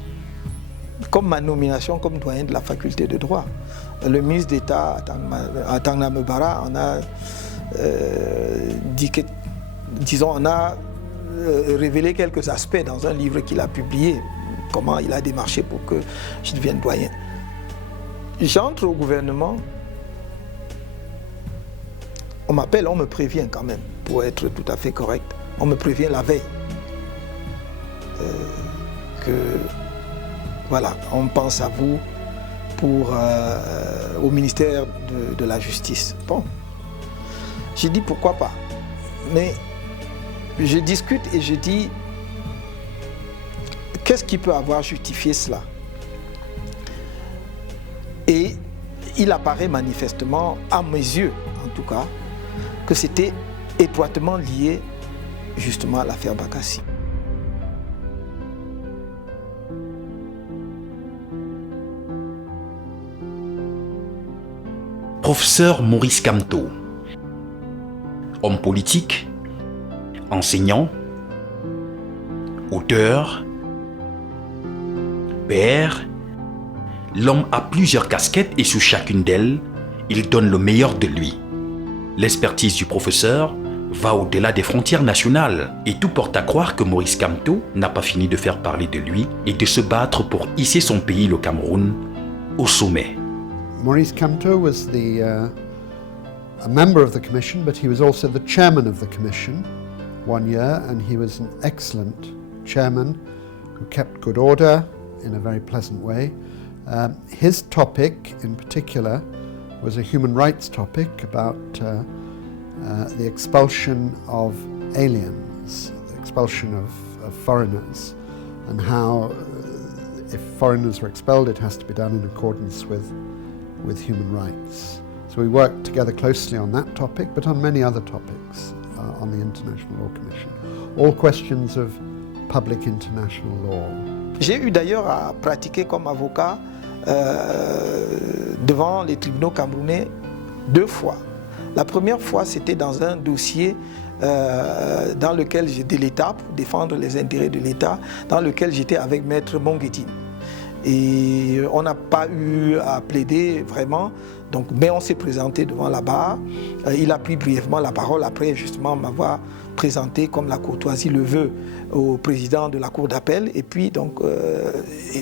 Comme ma nomination comme doyen de la faculté de droit. Le ministre d'État, Atangna Mebara, en a révélé quelques aspects dans un livre qu'il a publié, comment il a démarché pour que je devienne doyen. J'entre au gouvernement. On m'appelle, on me prévient quand même, pour être tout à fait correct. On me prévient la veille que, voilà, on pense à vous au ministère de la Justice. Bon, j'ai dit pourquoi pas. Mais je discute et je dis, qu'est-ce qui peut avoir justifié cela? Et il apparaît manifestement, à mes yeux en tout cas, que c'était étroitement lié justement à l'affaire Bakassi. Professeur Maurice Kamto, homme politique, enseignant, auteur, père, l'homme a plusieurs casquettes et sous chacune d'elles, il donne le meilleur de lui. L'expertise du professeur va au-delà des frontières nationales et tout porte à croire que Maurice Kamto n'a pas fini de faire parler de lui et de se battre pour hisser son pays, le Cameroun, au sommet. Maurice Kamto was a member of the commission, but he was also the chairman of the commission 1 year, and he was an excellent chairman who kept good order in a very pleasant way. His topic in particular was a human rights topic about the expulsion of aliens, the expulsion of foreigners, and how if foreigners were expelled, it has to be done in accordance with human rights. So we worked together closely on that topic, but on many other topics on the International Law Commission. All questions of public international law. J'ai eu d'ailleurs à pratiquer comme avocat devant les tribunaux camerounais 2 fois. La première fois, c'était dans un dossier dans lequel j'étais l'État, pour défendre les intérêts de l'État, dans lequel j'étais avec Maître Monguetine. Et on n'a pas eu à plaider vraiment, donc, mais on s'est présenté devant la barre. Il a pris brièvement la parole après justement m'avoir présenté comme la courtoisie le veut au président de la cour d'appel. Et puis donc,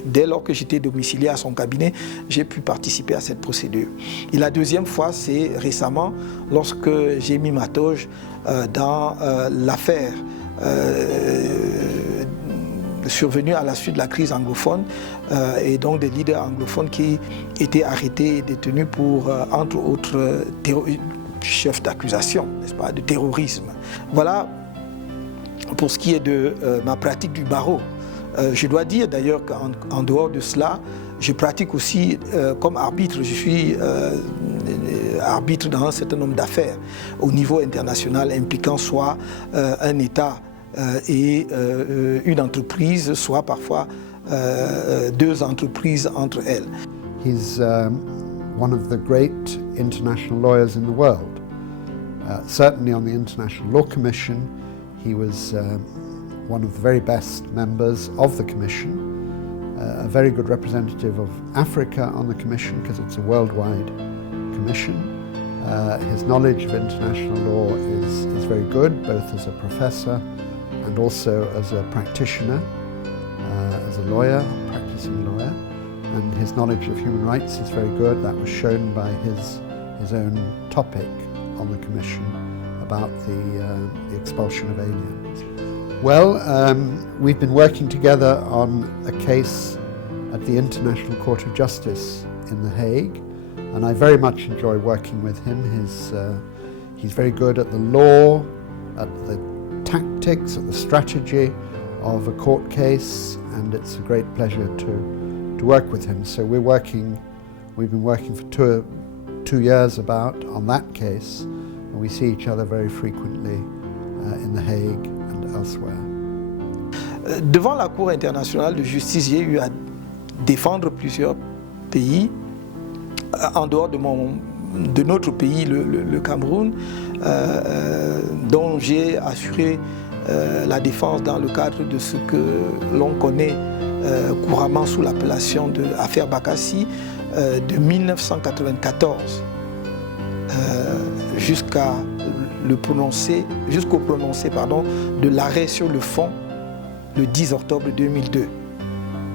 dès lors que j'étais domicilié à son cabinet, j'ai pu participer à cette procédure. Et la deuxième fois, c'est récemment, lorsque j'ai mis ma toge dans l'affaire survenue à la suite de la crise anglophone et donc des leaders anglophones qui étaient arrêtés et détenus pour, entre autres, chefs d'accusation, n'est-ce pas, de terrorisme. Voilà pour ce qui est de ma pratique du barreau. Je dois dire d'ailleurs qu'en dehors de cela, je pratique aussi comme arbitre. Je suis arbitre dans un certain nombre d'affaires au niveau international impliquant soit un État et une entreprise, soit parfois 2 entreprises entre elles. He's one of the great international lawyers in the world. Certainly on the International Law Commission, he was one of the very best members of the Commission, a very good representative of Africa on the Commission because it's a worldwide commission. His knowledge of international law is very good, both as a professor and also as a practitioner, as a lawyer, practicing lawyer. And his knowledge of human rights is very good. That was shown by his own topic on the Commission about the expulsion of aliens. Well, we've been working together on a case at the International Court of Justice in The Hague, and I very much enjoy working with him. He's very good at the law, at the tactics, at the strategy of a court case, and it's a great pleasure to work with him. So we've been working for two years on that case, and we see each other very frequently in The Hague and elsewhere. Devant la Cour internationale de justice, j'ai eu à défendre plusieurs pays en dehors de notre pays, le Cameroun, dont j'ai assuré la défense dans le cadre de ce que l'on connaît couramment sous l'appellation de l'affaire Bakassi de 1994 jusqu'au prononcé de l'arrêt sur le fond le 10 octobre 2002.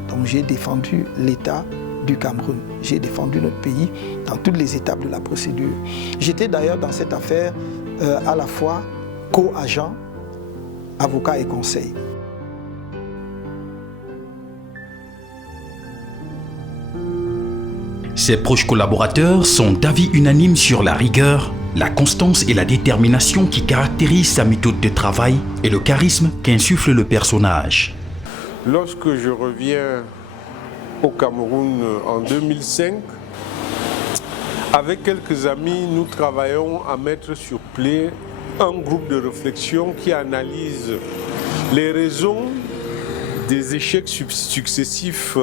Donc j'ai défendu l'État du Cameroun, j'ai défendu notre pays dans toutes les étapes de la procédure. J'étais d'ailleurs dans cette affaire à la fois co-agent, avocat et conseil. Ses proches collaborateurs sont d'avis unanimes sur la rigueur, la constance et la détermination qui caractérisent sa méthode de travail et le charisme qu'insuffle le personnage. Lorsque je reviens au Cameroun en 2005, avec quelques amis, nous travaillons à mettre sur pied un groupe de réflexion qui analyse les raisons des échecs successifs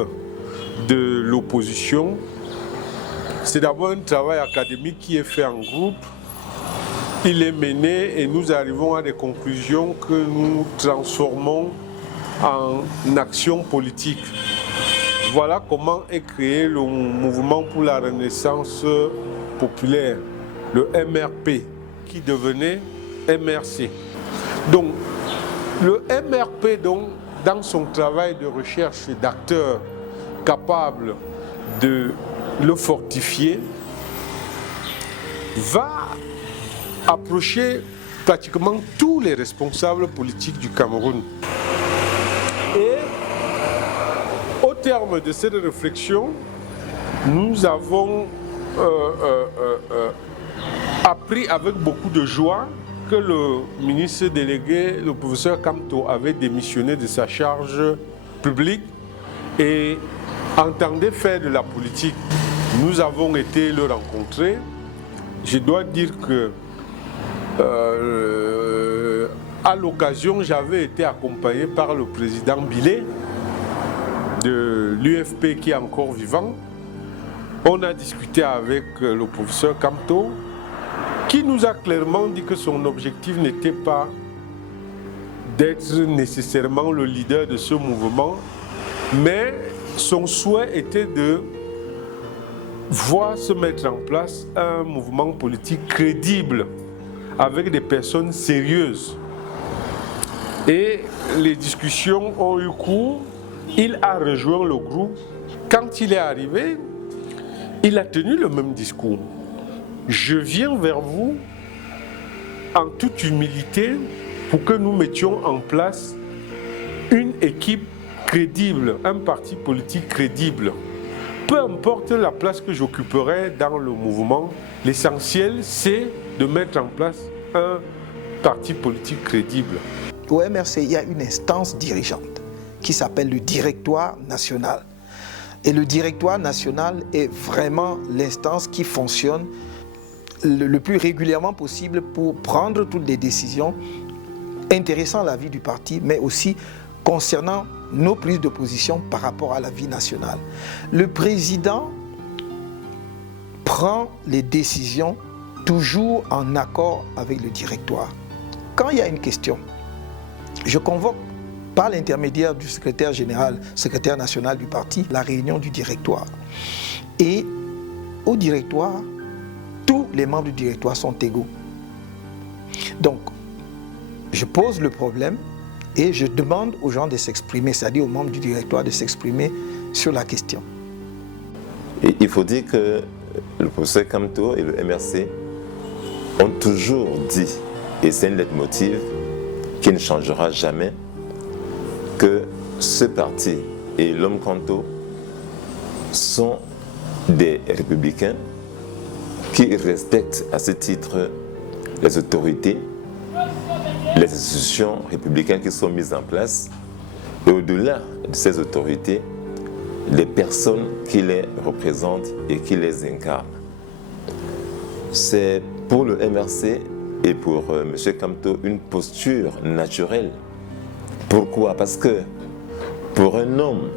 de l'opposition. C'est d'abord un travail académique qui est fait en groupe. Il est mené et nous arrivons à des conclusions que nous transformons en action politique. Voilà comment est créé le mouvement pour la renaissance populaire, le MRP, qui devenait MRC. Donc, le MRP, donc, dans son travail de recherche d'acteurs capables de le fortifier, va approcher pratiquement tous les responsables politiques du Cameroun. Et au terme de cette réflexion, nous avons appris avec beaucoup de joie que le ministre délégué, le professeur Kamto, avait démissionné de sa charge publique et entendait faire de la politique. Nous avons été le rencontrer. Je dois dire que À l'occasion, j'avais été accompagné par le président Bilé de l'UFP qui est encore vivant. On a discuté avec le professeur Kamto qui nous a clairement dit que son objectif n'était pas d'être nécessairement le leader de ce mouvement, mais son souhait était de voir se mettre en place un mouvement politique crédible avec des personnes sérieuses. Et les discussions ont eu cours. Il a rejoint le groupe. Quand il est arrivé, il a tenu le même discours. Je viens vers vous en toute humilité pour que nous mettions en place une équipe crédible, un parti politique crédible. Peu importe la place que j'occuperai dans le mouvement, l'essentiel c'est de mettre en place un parti politique crédible. Au MRC, il y a une instance dirigeante qui s'appelle le Directoire national. Et le Directoire national est vraiment l'instance qui fonctionne le plus régulièrement possible pour prendre toutes les décisions intéressant la vie du parti, mais aussi concernant nos prises de position par rapport à la vie nationale. Le président prend les décisions toujours en accord avec le directoire. Quand il y a une question, je convoque par l'intermédiaire du secrétaire général, secrétaire national du parti, la réunion du directoire. Et au directoire, tous les membres du directoire sont égaux. Donc, je pose le problème et je demande aux gens de s'exprimer, c'est-à-dire aux membres du directoire de s'exprimer sur la question. Et il faut dire que le professeur Kamto et le MRC ont toujours dit, et c'est un leitmotiv qui ne changera jamais, que ce parti et l'homme Kamto sont des républicains qui respectent à ce titre les autorités, les institutions républicaines qui sont mises en place, et au-delà de ces autorités, les personnes qui les représentent et qui les incarnent. C'est pour le MRC et pour M. Kamto une posture naturelle. Pourquoi? Parce que pour un homme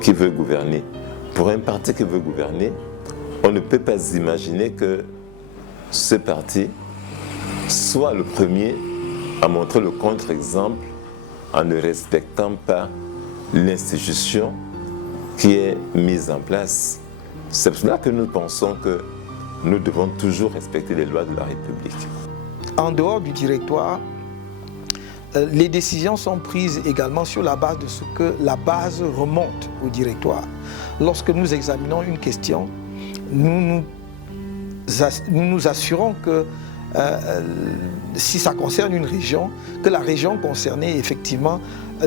qui veut gouverner, pour un parti qui veut gouverner, on ne peut pas imaginer que ce parti soit le premier à montrer le contre-exemple en ne respectant pas l'institution qui est mise en place. C'est pour cela que nous pensons que nous devons toujours respecter les lois de la République. En dehors du directoire, les décisions sont prises également sur la base de ce que la base remonte au directoire. Lorsque nous examinons une question, nous nous assurons que si ça concerne une région, que la région concernée, effectivement,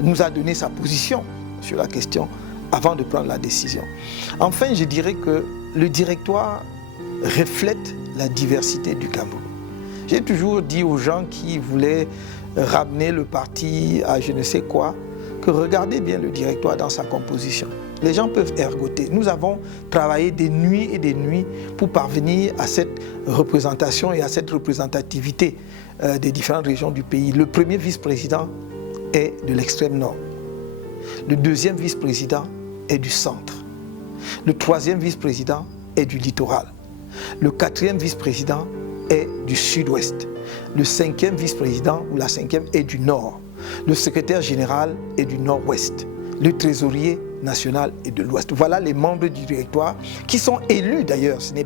nous a donné sa position sur la question avant de prendre la décision. Enfin, je dirais que le directoire reflète la diversité du Cameroun. J'ai toujours dit aux gens qui voulaient ramener le parti à je ne sais quoi, que regardez bien le directoire dans sa composition. Les gens peuvent ergoter. Nous avons travaillé des nuits et des nuits pour parvenir à cette représentation et à cette représentativité des différentes régions du pays. Le premier vice-président est de l'extrême nord. Le deuxième vice-président est du centre. Le troisième vice-président est du littoral. Le quatrième vice-président est du sud-ouest. Le cinquième vice-président ou la cinquième est du nord. Le secrétaire général est du nord-ouest. Le trésorier national est de l'ouest. Voilà les membres du directoire qui sont élus d'ailleurs. Ils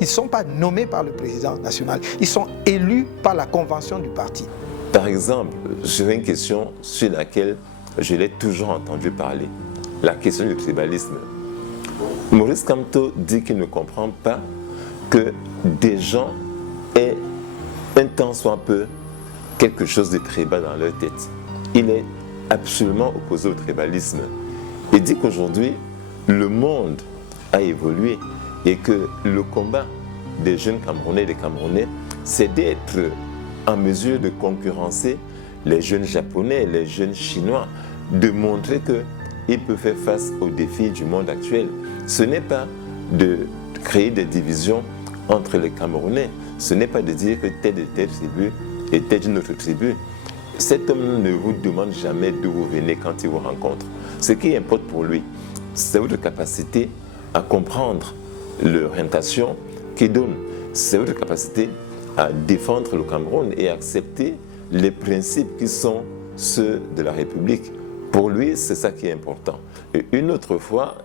ne sont pas nommés par le président national. Ils sont élus par la convention du parti. Par exemple, sur une question sur laquelle je l'ai toujours entendu parler, la question du tribalisme. Maurice Kamto dit qu'il ne comprend pas que des gens aient un tant soit peu quelque chose de tribal dans leur tête. Il est absolument opposé au tribalisme. Il dit qu'aujourd'hui, le monde a évolué et que le combat des jeunes Camerounais et des Camerounais, c'est d'être en mesure de concurrencer les jeunes Japonais, les jeunes Chinois, de montrer qu'ils peuvent faire face aux défis du monde actuel. Ce n'est pas de créer des divisions entre les Camerounais, ce n'est pas de dire que telle et telle tribu est telle d'une autre tribu. cet homme ne vous demande jamais d'où vous venez quand il vous rencontre. Ce qui importe pour lui, c'est votre capacité à comprendre l'orientation qu'il donne. C'est votre capacité à défendre le Cameroun et accepter les principes qui sont ceux de la République. Pour lui, c'est ça qui est important. Et une autre fois,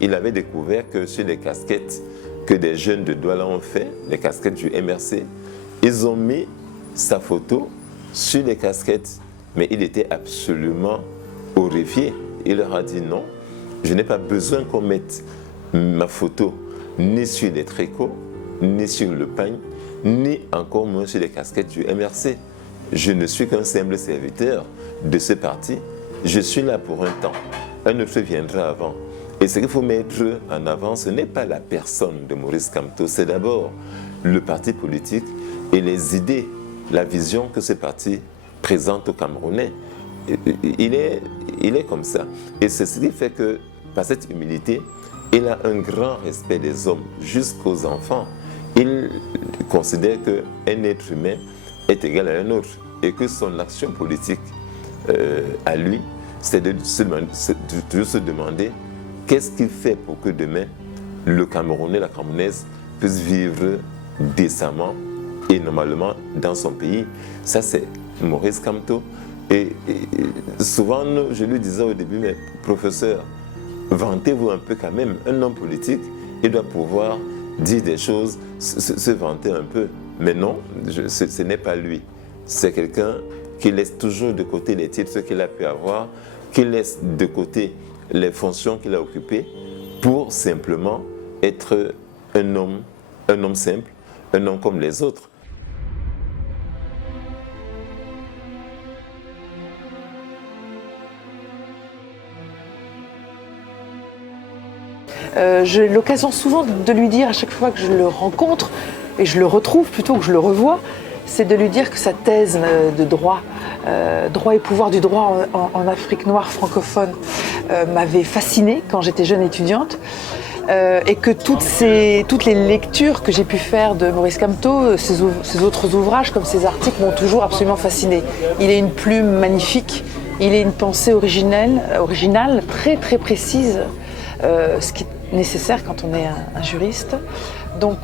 il avait découvert que sur les casquettes que des jeunes de Douala ont fait, les casquettes du MRC, ils ont mis sa photo sur les casquettes, mais il était absolument horrifié. Il leur a dit non, je n'ai pas besoin qu'on mette ma photo ni sur les tricots, ni sur le pagne, ni encore moins sur les casquettes du MRC. Je ne suis qu'un simple serviteur de ce parti. Je suis là pour un temps. Un autre viendra avant. Et ce qu'il faut mettre en avant, ce n'est pas la personne de Maurice Kamto, c'est d'abord le parti politique et les idées, la vision que ce parti présente aux Camerounais. Il est comme ça. Et c'est ce qui fait que, par cette humilité, il a un grand respect des hommes, jusqu'aux enfants. Il considère qu'un être humain est égal à un autre et que son action politique à lui, c'est de se demander qu'est-ce qu'il fait pour que demain, le Camerounais, la Camerounaise puisse vivre décemment et normalement dans son pays. Ça, c'est Maurice Kamto. Et souvent, je lui disais au début, mais professeur, vantez-vous un peu quand même. Un homme politique, il doit pouvoir dire des choses, se vanter un peu. Mais non, ce n'est pas lui. C'est quelqu'un qui laisse toujours de côté les titres qu'il a pu avoir, qui laisse de côté les fonctions qu'il a occupées pour simplement être un homme simple, un homme comme les autres. J'ai l'occasion souvent de lui dire à chaque fois que je le rencontre, et je le retrouve plutôt que je le revois, c'est de lui dire que sa thèse de droit, droit et pouvoir du droit en Afrique noire francophone, m'avait fascinée quand j'étais jeune étudiante, et que toutes les lectures que j'ai pu faire de Maurice Kamto, ses autres ouvrages comme ses articles m'ont toujours absolument fascinée. Il a une plume magnifique, il a une pensée originale, très très précise, ce qui est nécessaire quand on est un juriste. Donc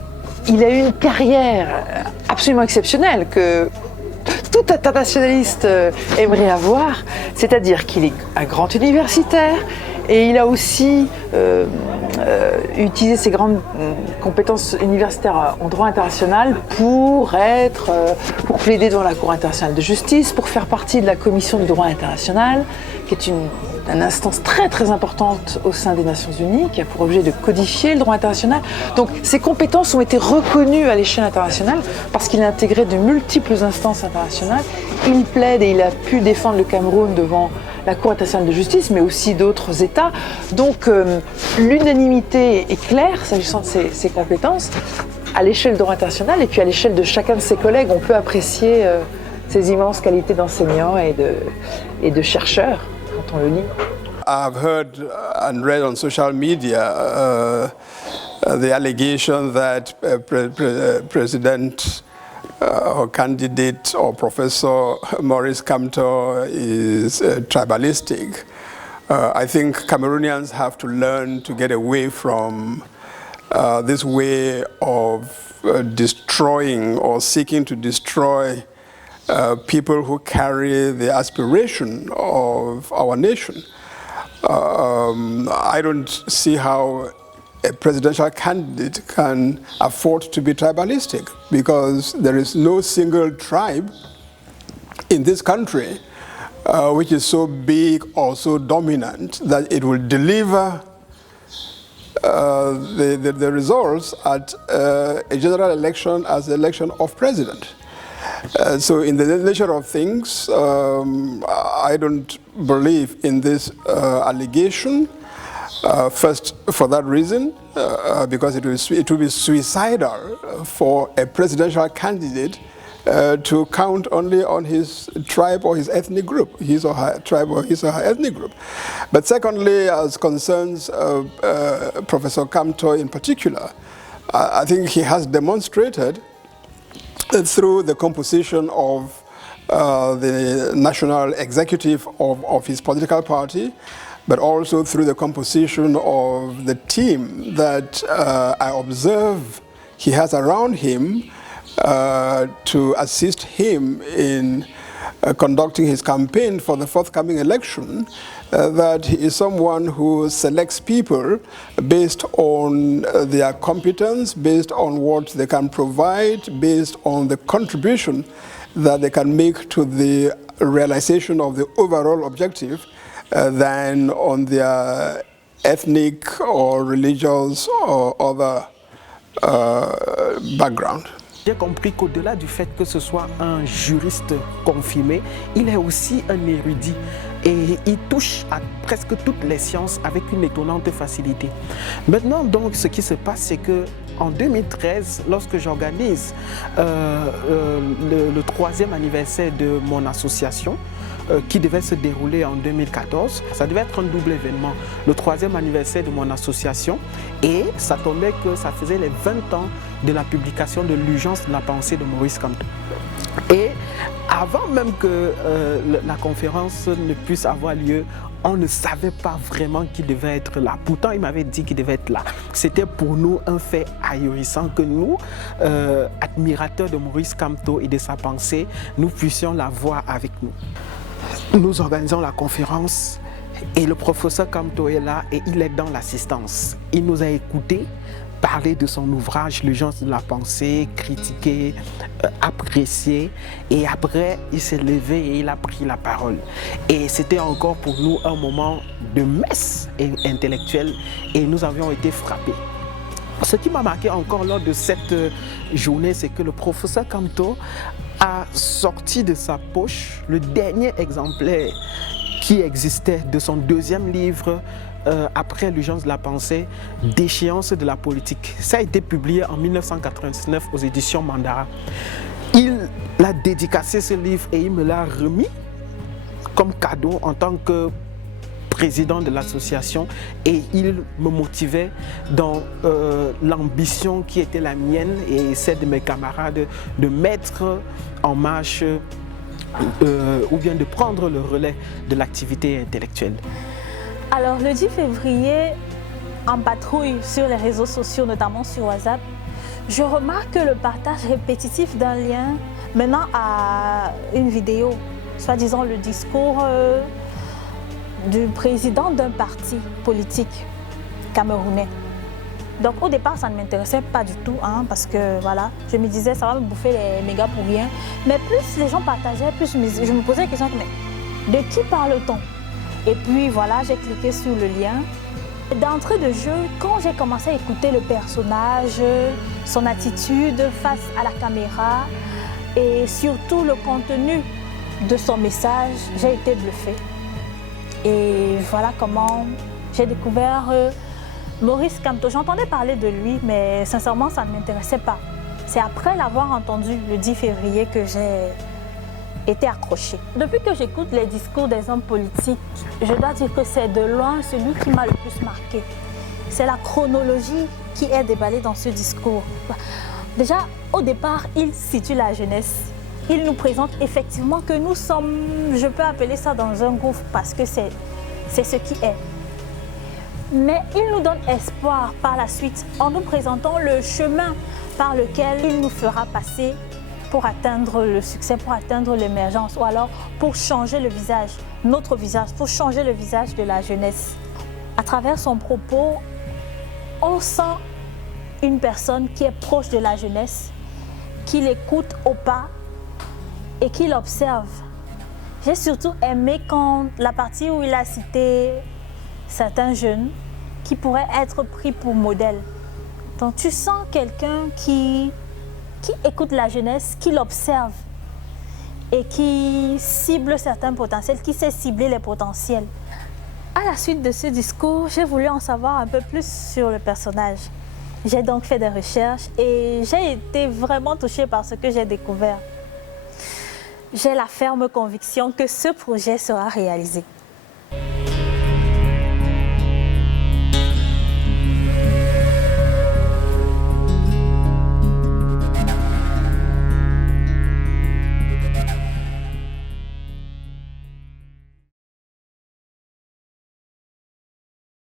il a eu une carrière absolument exceptionnelle que tout internationaliste aimerait avoir, c'est-à-dire qu'il est un grand universitaire et il a aussi utilisé ses grandes compétences universitaires en droit international pour plaider devant la Cour internationale de justice, pour faire partie de la commission du droit international, qui est une instance très très importante au sein des Nations Unies, qui a pour objet de codifier le droit international. Donc ces compétences ont été reconnues à l'échelle internationale parce qu'il a intégré de multiples instances internationales. Il plaide et il a pu défendre le Cameroun devant la Cour internationale de justice, mais aussi d'autres États. Donc l'unanimité est claire s'agissant de ses compétences à l'échelle du droit international et puis à l'échelle de chacun de ses collègues. On peut apprécier ses immenses qualités d'enseignant et de chercheur quand on le lit. I've heard and read on social media the allegation that President or candidate or Professor Maurice Kamto is tribalistic. I think Cameroonians have to learn to get away from this way of destroying or seeking to destroy people who carry the aspiration of our nation. I don't see how a presidential candidate can afford to be tribalistic, because there is no single tribe in this country which is so big or so dominant that it will deliver the results at a general election as the election of president. So in the nature of things, I don't believe in this allegation. First, for that reason, because it will be suicidal for a presidential candidate to count only on his tribe or his ethnic group, his or her tribe or his or her ethnic group. But secondly, as concerns Professor Kamto in particular, I think he has demonstrated through the composition of the national executive of his political party, but also through the composition of the team that I observe he has around him to assist him in conducting his campaign for the forthcoming election, that he is someone who selects people based on their competence, based on what they can provide, based on the contribution that they can make to the realization of the overall objective, than on their ethnic or religious or other background. J'ai compris qu'au-delà du fait que ce soit un juriste confirmé, il est aussi un érudit et il touche à presque toutes les sciences avec une étonnante facilité. Maintenant, donc, ce qui se passe, c'est que en 2013, lorsque j'organise le 3e anniversaire de mon association, qui devait se dérouler en 2014. Ça devait être un double événement, le 3e anniversaire de mon association, et ça tombait que ça faisait les 20 ans de la publication de l'urgence de la pensée de Maurice Kamto. Et avant même que la conférence ne puisse avoir lieu, on ne savait pas vraiment qui devait être là. Pourtant, il m'avait dit qu'il devait être là. C'était pour nous un fait ahurissant que nous, admirateurs de Maurice Kamto et de sa pensée, nous puissions la voir avec nous. Nous organisons la conférence et le professeur Kamto est là et il est dans l'assistance. Il nous a écoutés parler de son ouvrage, L'urgence de la pensée, critiqué, apprécié, et après il s'est levé et il a pris la parole. Et c'était encore pour nous un moment de messe intellectuelle et nous avions été frappés. Ce qui m'a marqué encore lors de cette journée, c'est que le professeur Kamto a sorti de sa poche le dernier exemplaire qui existait de son 2e livre après l'urgence de la pensée, Déchéance de la politique. Ça a été publié en 1999 aux éditions Mandara. Il a dédicacé ce livre et il me l'a remis comme cadeau en tant que président de l'association, et il me motivait dans l'ambition qui était la mienne et celle de mes camarades de mettre en marche ou bien de prendre le relais de l'activité intellectuelle. Alors le 10 février, en patrouille sur les réseaux sociaux, notamment sur WhatsApp, je remarque le partage répétitif d'un lien menant à une vidéo, soi-disant le discours du président d'un parti politique camerounais. Donc au départ, ça ne m'intéressait pas du tout, parce que voilà, je me disais ça va me bouffer les mégas pour rien. Mais plus les gens partageaient, plus je me posais la question, mais de qui parle-t-on? Et puis voilà, j'ai cliqué sur le lien. D'entrée de jeu, quand j'ai commencé à écouter le personnage, son attitude face à la caméra et surtout le contenu de son message, j'ai été bluffée. Et voilà comment j'ai découvert Maurice Kamto. J'entendais parler de lui, mais sincèrement, ça ne m'intéressait pas. C'est après l'avoir entendu le 10 février que j'ai été accrochée. Depuis que j'écoute les discours des hommes politiques, je dois dire que c'est de loin celui qui m'a le plus marqué. C'est la chronologie qui est déballée dans ce discours. Déjà, au départ, il situe la jeunesse. Il nous présente effectivement que nous sommes, je peux appeler ça dans un gouffre parce que c'est ce qui est. Mais il nous donne espoir par la suite en nous présentant le chemin par lequel il nous fera passer pour atteindre le succès, pour atteindre l'émergence ou alors pour changer le visage, notre visage, pour changer le visage de la jeunesse. À travers son propos, on sent une personne qui est proche de la jeunesse, qui l'écoute au pas et qui l'observe. J'ai surtout aimé quand la partie où il a cité certains jeunes qui pourraient être pris pour modèle. Donc tu sens quelqu'un qui écoute la jeunesse, qui l'observe et qui cible certains potentiels, qui sait cibler les potentiels. À la suite de ce discours, j'ai voulu en savoir un peu plus sur le personnage. J'ai donc fait des recherches et j'ai été vraiment touchée par ce que j'ai découvert. J'ai la ferme conviction que ce projet sera réalisé.